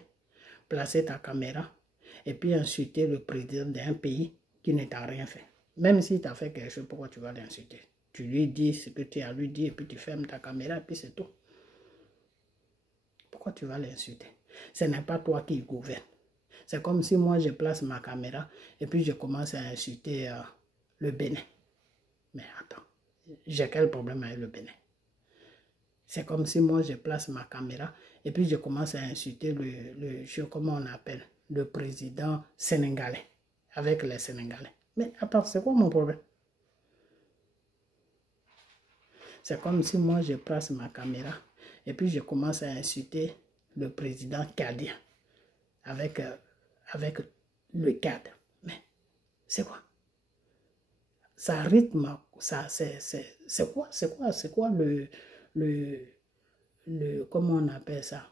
placer ta caméra et puis insulter le président d'un pays qui ne t'a rien fait. Même s'il t'a fait quelque chose, pourquoi tu vas l'insulter? Tu lui dis ce que tu as lui dit et puis tu fermes ta caméra et puis c'est tout. Pourquoi tu vas l'insulter? Ce n'est pas toi qui gouverne. C'est comme si moi je place ma caméra et puis je commence à insulter le Bénin. Mais attends, j'ai quel problème avec le Bénin? C'est comme si moi je place ma caméra et puis je commence à insulter comment on appelle, le président sénégalais, avec les Sénégalais. Mais attends, c'est quoi mon problème? C'est comme si moi je place ma caméra et puis je commence à insulter le président cadien avec le cadre. Mais c'est quoi? Ça rythme, ça c'est quoi le comment on appelle ça?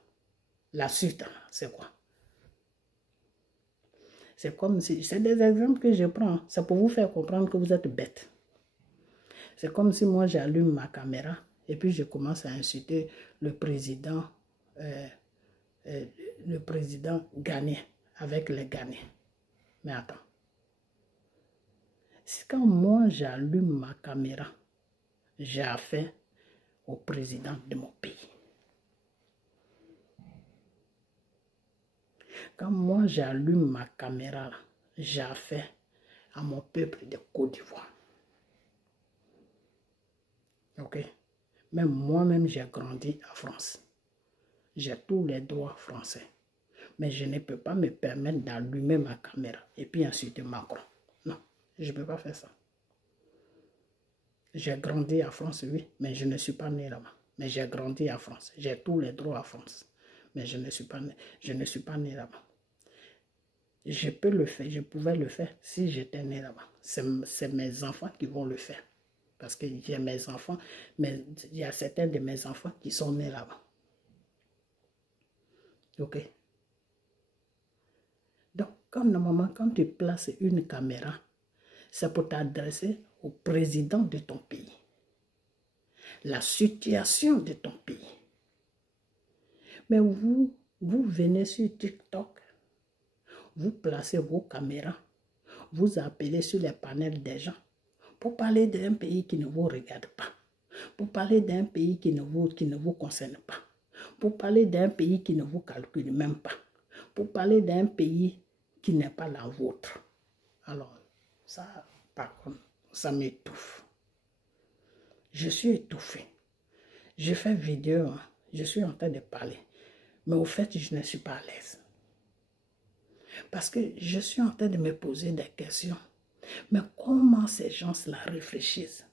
La suite, c'est quoi? C'est comme si, c'est des exemples que je prends, c'est pour vous faire comprendre que vous êtes bête. C'est comme si moi j'allume ma caméra et puis je commence à insulter le président ghanéen avec les Ghanéens. Mais attends. C'est quand moi j'allume ma caméra, j'ai affaire au président de mon pays. Quand moi j'allume ma caméra, j'ai affaire à mon peuple de Côte d'Ivoire. Ok? Même moi-même j'ai grandi en France. J'ai tous les droits français. Mais je ne peux pas me permettre d'allumer ma caméra et puis insulter Macron. Non, je ne peux pas faire ça. J'ai grandi en France, oui, mais je ne suis pas né là-bas. Mais j'ai grandi en France. J'ai tous les droits en France. Mais je ne suis pas né là-bas. Je peux le faire, je pouvais le faire si j'étais né là-bas. C'est mes enfants qui vont le faire. Parce que j'ai mes enfants, mais il y a certains de mes enfants qui sont nés là-bas. Ok? Donc, normalement, quand tu places une caméra, c'est pour t'adresser au président de ton pays. La situation de ton pays. Mais vous venez sur TikTok, vous placez vos caméras, vous appelez sur les panels des gens pour parler d'un pays qui ne vous regarde pas, pour parler d'un pays qui ne vous concerne pas, pour parler d'un pays qui ne vous calcule même pas, pour parler d'un pays qui n'est pas la vôtre. Alors, ça, par contre, ça m'étouffe. Je suis étouffé. Je fais vidéo, hein, je suis en train de parler, mais au fait, je ne suis pas à l'aise. Parce que je suis en train de me poser des questions. Mais comment ces gens-là réfléchissent?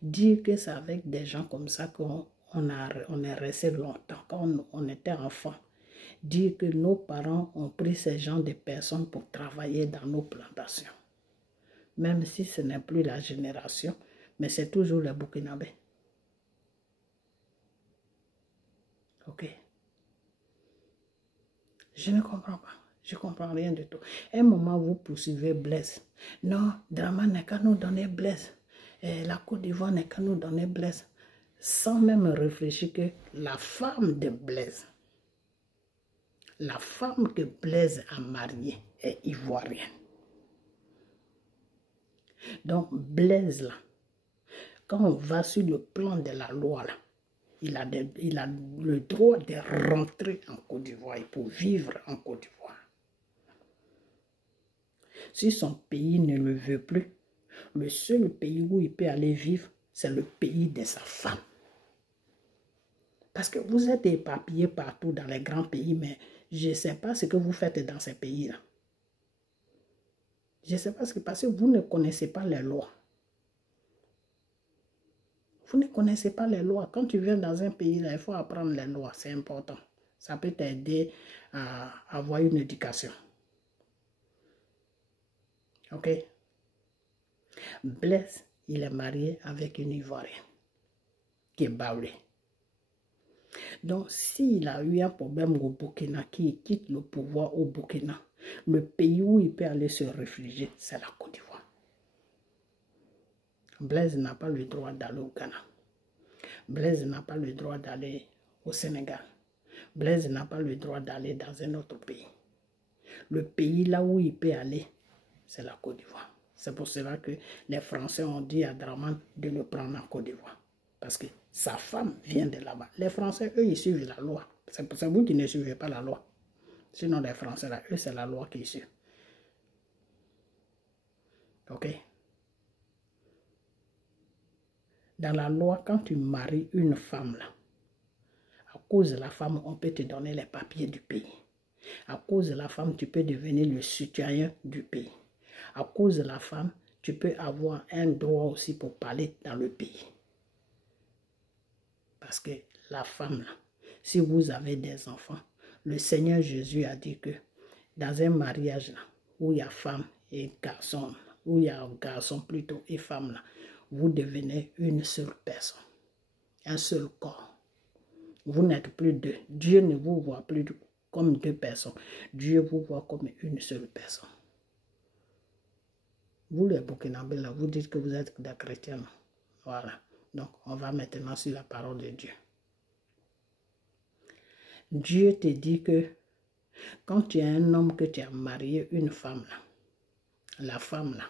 Dire que c'est avec des gens comme ça qu'on est resté longtemps, quand on était enfant. Dire que nos parents ont pris ces gens de personnes pour travailler dans nos plantations. Même si ce n'est plus la génération, mais c'est toujours les Burkinabés. Ok? Je ne comprends pas. Je ne comprends rien du tout. À un moment, vous poursuivez Blaise. Non, Dramane n'est qu'à nous donner Blaise. La Côte d'Ivoire n'est qu'à nous donner Blaise. Sans même réfléchir que la femme de Blaise, la femme que Blaise a mariée est ivoirienne. Donc, Blaise, là, quand on va sur le plan de la loi, là, il a le droit de rentrer en Côte d'Ivoire et pour vivre en Côte d'Ivoire. Si son pays ne le veut plus, le seul pays où il peut aller vivre, c'est le pays de sa femme. Parce que vous êtes éparpillés partout dans les grands pays, mais je ne sais pas ce que vous faites dans ces pays-là. Je ne sais pas ce que parce que vous ne connaissez pas les lois. Vous ne connaissez pas les lois. Quand tu viens dans un pays, là, il faut apprendre les lois. C'est important. Ça peut t'aider à avoir une éducation. Ok? Blaise, il est marié avec une Ivoirienne qui est Baoulé. Donc, s'il a eu un problème au Burkina, qui quitte le pouvoir au Burkina, le pays où il peut aller se réfugier, c'est la Côte d'Ivoire. Blaise n'a pas le droit d'aller au Ghana. Blaise n'a pas le droit d'aller au Sénégal. Blaise n'a pas le droit d'aller dans un autre pays. Le pays là où il peut aller, c'est la Côte d'Ivoire. C'est pour cela que les Français ont dit à Dramane de le prendre en Côte d'Ivoire. Parce que sa femme vient de là-bas. Les Français, eux, ils suivent la loi. C'est vous qui ne suivez pas la loi. Sinon, les Français, là, eux, c'est la loi qui suit. Ok? Dans la loi, quand tu maries une femme, là, à cause de la femme, on peut te donner les papiers du pays. À cause de la femme, tu peux devenir le citoyen du pays. À cause de la femme, tu peux avoir un droit aussi pour parler dans le pays. Parce que la femme, là, si vous avez des enfants, le Seigneur Jésus a dit que dans un mariage là, où il y a femme et garçon, où il y a garçon plutôt et femme, là, vous devenez une seule personne, un seul corps. Vous n'êtes plus deux. Dieu ne vous voit plus comme deux personnes. Dieu vous voit comme une seule personne. Vous les Burkinabés, là, vous dites que vous êtes des chrétiens. Voilà. Donc, on va maintenant sur la parole de Dieu. Dieu te dit que quand tu es un homme que tu as marié une femme, là, la femme, là,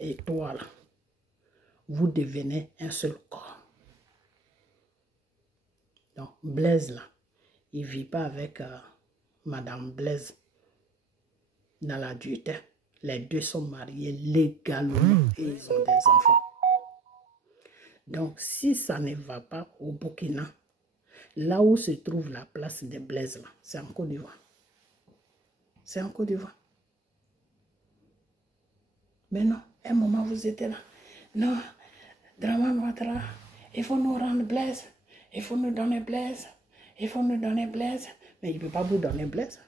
et toi, là, vous devenez un seul corps. Donc, Blaise, là, il ne vit pas avec Madame Blaise dans l'adultère. Les deux sont mariés légalement et ils ont des enfants. Donc, si ça ne va pas au Burkina, là où se trouve la place de Blaise, là, c'est en Côte d'Ivoire. C'est en Côte d'Ivoire. Mais non, un moment vous étiez là. Non, Dramane Ouattara, il faut nous rendre Blaise. Il faut nous donner Blaise. Il faut nous donner Blaise. Mais il ne peut pas vous donner Blaise.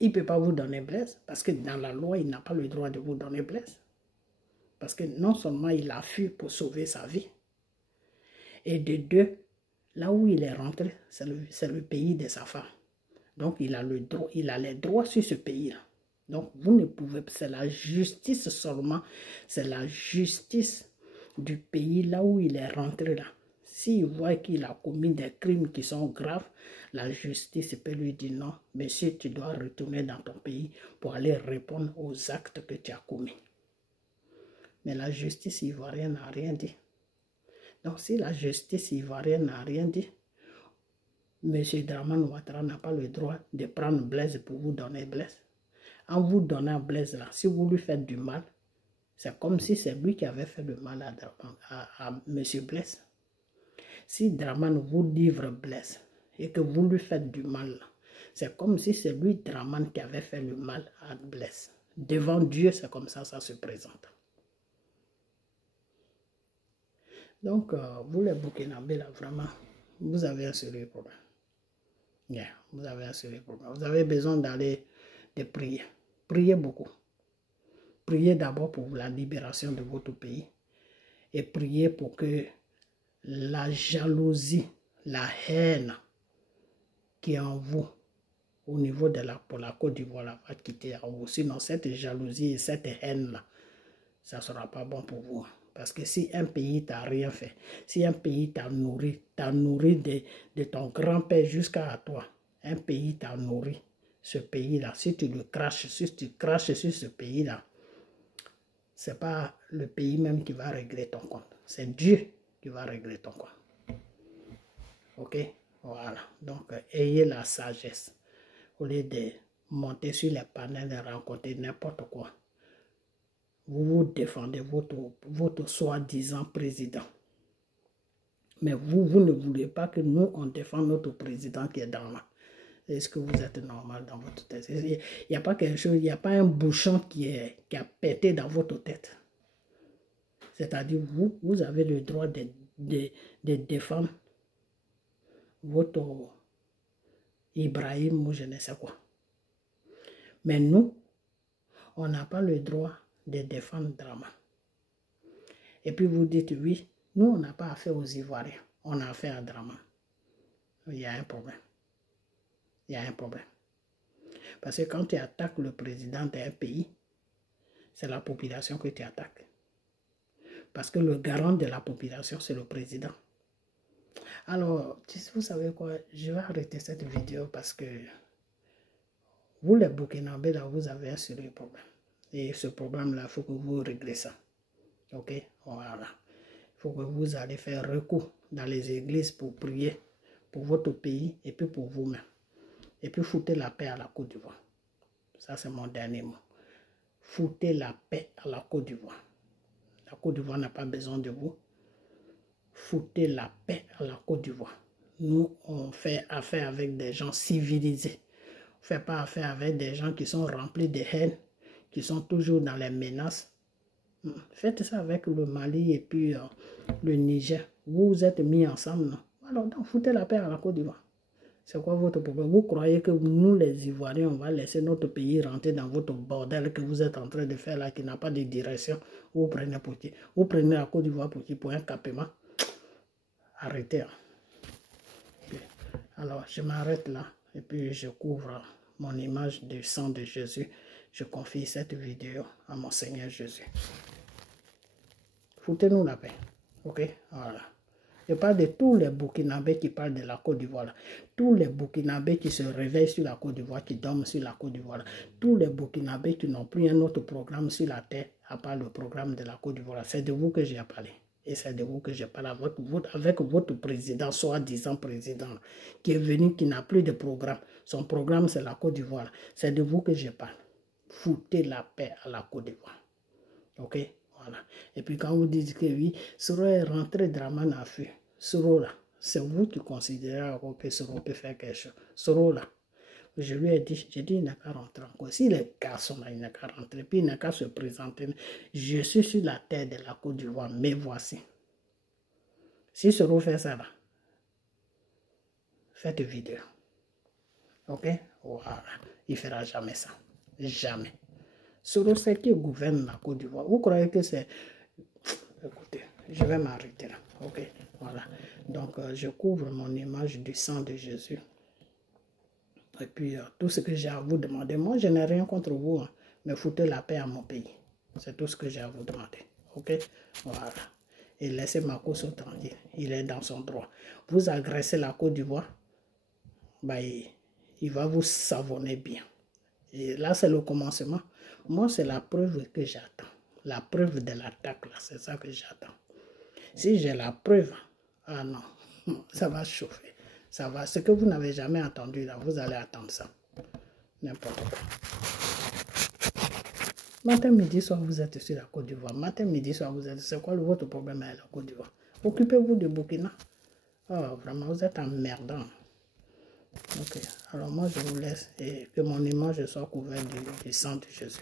Il ne peut pas vous donner Blaise parce que dans la loi, il n'a pas le droit de vous donner Blaise. Parce que non seulement il a fui pour sauver sa vie, et de deux, là où il est rentré, c'est le pays de sa femme. Donc il a les droits sur ce pays-là. Donc vous ne pouvez pas, c'est la justice seulement, c'est la justice du pays là où il est rentré là. S'il voit qu'il a commis des crimes qui sont graves, la justice peut lui dire non, monsieur, tu dois retourner dans ton pays pour aller répondre aux actes que tu as commis. Mais la justice ivoirienne n'a rien dit. Donc si la justice ivoirienne n'a rien dit, monsieur Dramane Ouattara n'a pas le droit de prendre Blaise pour vous donner Blaise. En vous donnant Blaise là, si vous lui faites du mal, c'est comme si c'est lui qui avait fait le mal à monsieur Blaise. Si Dramane vous livre Blaise et que vous lui faites du mal, c'est comme si c'est lui, Dramane, qui avait fait le mal à Blaise. Devant Dieu, c'est comme ça se présente. Donc, vous les Burkinabés, là, vraiment, vous avez un sérieux problème. Yeah, vous avez un sérieux problème. Vous avez besoin d'aller de prier. Priez beaucoup. Priez d'abord pour la libération de votre pays. Et priez pour que la jalousie, la haine qui est en vous, au niveau de pour la Côte d'Ivoire, va quitter en vous. Sinon, cette jalousie et cette haine-là, ça ne sera pas bon pour vous. Parce que si un pays t'a rien fait, si un pays t'a nourri de ton grand-père jusqu'à toi, un pays t'a nourri, ce pays-là, si tu le craches, si tu craches sur ce pays-là, c'est pas le pays même qui va régler ton compte. C'est Dieu qui va régler ton compte. Ok? Voilà. Donc, ayez la sagesse. Au lieu de monter sur les panels, de rencontrer n'importe quoi. Vous défendez votre soi-disant président. Mais vous ne voulez pas que nous, on défende notre président qui est dans là. Est-ce que vous êtes normal dans votre tête? Il n'y a pas quelque chose, il n'y a pas un bouchon qui a pété dans votre tête. C'est-à-dire, vous avez le droit de défendre votre Ibrahim ou je ne sais quoi. Mais nous, on n'a pas le droit de défendre Drama. Et puis vous dites, oui, nous, on n'a pas affaire aux Ivoiriens, on a affaire à Drama. Il y a un problème. Il y a un problème. Parce que quand tu attaques le président d'un pays, c'est la population que tu attaques. Parce que le garant de la population, c'est le président. Alors, vous savez quoi, je vais arrêter cette vidéo parce que vous, les Burkinabés, là, vous avez un sérieux problème. Et ce problème-là, il faut que vous réglez ça. Ok? Voilà. Il faut que vous allez faire recours dans les églises pour prier pour votre pays et puis pour vous-même. Et puis foutez la paix à la Côte d'Ivoire. Ça, c'est mon dernier mot. Foutez la paix à la Côte d'Ivoire. La Côte d'Ivoire n'a pas besoin de vous. Foutez la paix à la Côte d'Ivoire. Nous, on fait affaire avec des gens civilisés. On ne fait pas affaire avec des gens qui sont remplis de haine, qui sont toujours dans les menaces. Faites ça avec le Mali et puis le Niger. Vous vous êtes mis ensemble, non? Alors, donc, foutez la paix à la Côte d'Ivoire. C'est quoi votre problème? Vous croyez que nous, les Ivoiriens, on va laisser notre pays rentrer dans votre bordel que vous êtes en train de faire là, qui n'a pas de direction? Vous prenez pour qui? Vous prenez la Côte d'Ivoire pour qui? Pour un capement? Arrêtez. Alors, je m'arrête là. Et puis, je couvre mon image du sang de Jésus. Je confie cette vidéo à mon Seigneur Jésus. Foutez-nous la paix. Ok? Voilà. Je parle de tous les Burkinabés qui parlent de la Côte d'Ivoire. Tous les Burkinabés qui se réveillent sur la Côte d'Ivoire, qui dorment sur la Côte d'Ivoire. Tous les Burkinabés qui n'ont plus un autre programme sur la terre, à part le programme de la Côte d'Ivoire. C'est de vous que j'ai parlé. Et c'est de vous que je parle avec votre président, soi-disant président, qui est venu, qui n'a plus de programme. Son programme, c'est la Côte d'Ivoire. C'est de vous que je parle. Foutez la paix à la Côte d'Ivoire. Ok? Voilà. Et puis quand vous dites que oui, Soro est rentré Dramane à feu. Soro là, c'est vous qui considérez que Soro peut faire quelque chose. Soro là, je lui ai dit, il n'a qu'à rentrer encore. Si les garçons là, il n'a qu'à rentrer, puis il n'a qu'à se présenter. Je suis sur la terre de la Côte d'Ivoire, mais voici. Si Soro fait ça là, faites vidéo. Ok? Voilà. Il ne fera jamais ça. Jamais. Soro, c'est qui gouverne la Côte d'Ivoire. Vous croyez que c'est... Écoutez, je vais m'arrêter là. Ok? Voilà. Donc, je couvre mon image du sang de Jésus. Et puis, tout ce que j'ai à vous demander, moi, je n'ai rien contre vous, hein, mais foutez la paix à mon pays. C'est tout ce que j'ai à vous demander. Ok? Voilà. Et laissez Makosso tranquille. Il est dans son droit. Vous agressez la Côte d'Ivoire, bah, il va vous savonner bien. Et là, c'est le commencement. Moi, c'est la preuve que j'attends. La preuve de l'attaque, là, c'est ça que j'attends. Si j'ai la preuve, ah non, ça va chauffer. Ça va. Ce que vous n'avez jamais entendu, là, vous allez attendre ça. N'importe quoi. Matin, midi, soir, vous êtes sur la Côte d'Ivoire. Matin, midi, soir, vous êtes... C'est quoi votre problème avec la Côte d'Ivoire? Occupez-vous de Burkina. Oh, vraiment, vous êtes emmerdant. Ok, alors moi je vous laisse et que mon image soit couverte du sang de Jésus.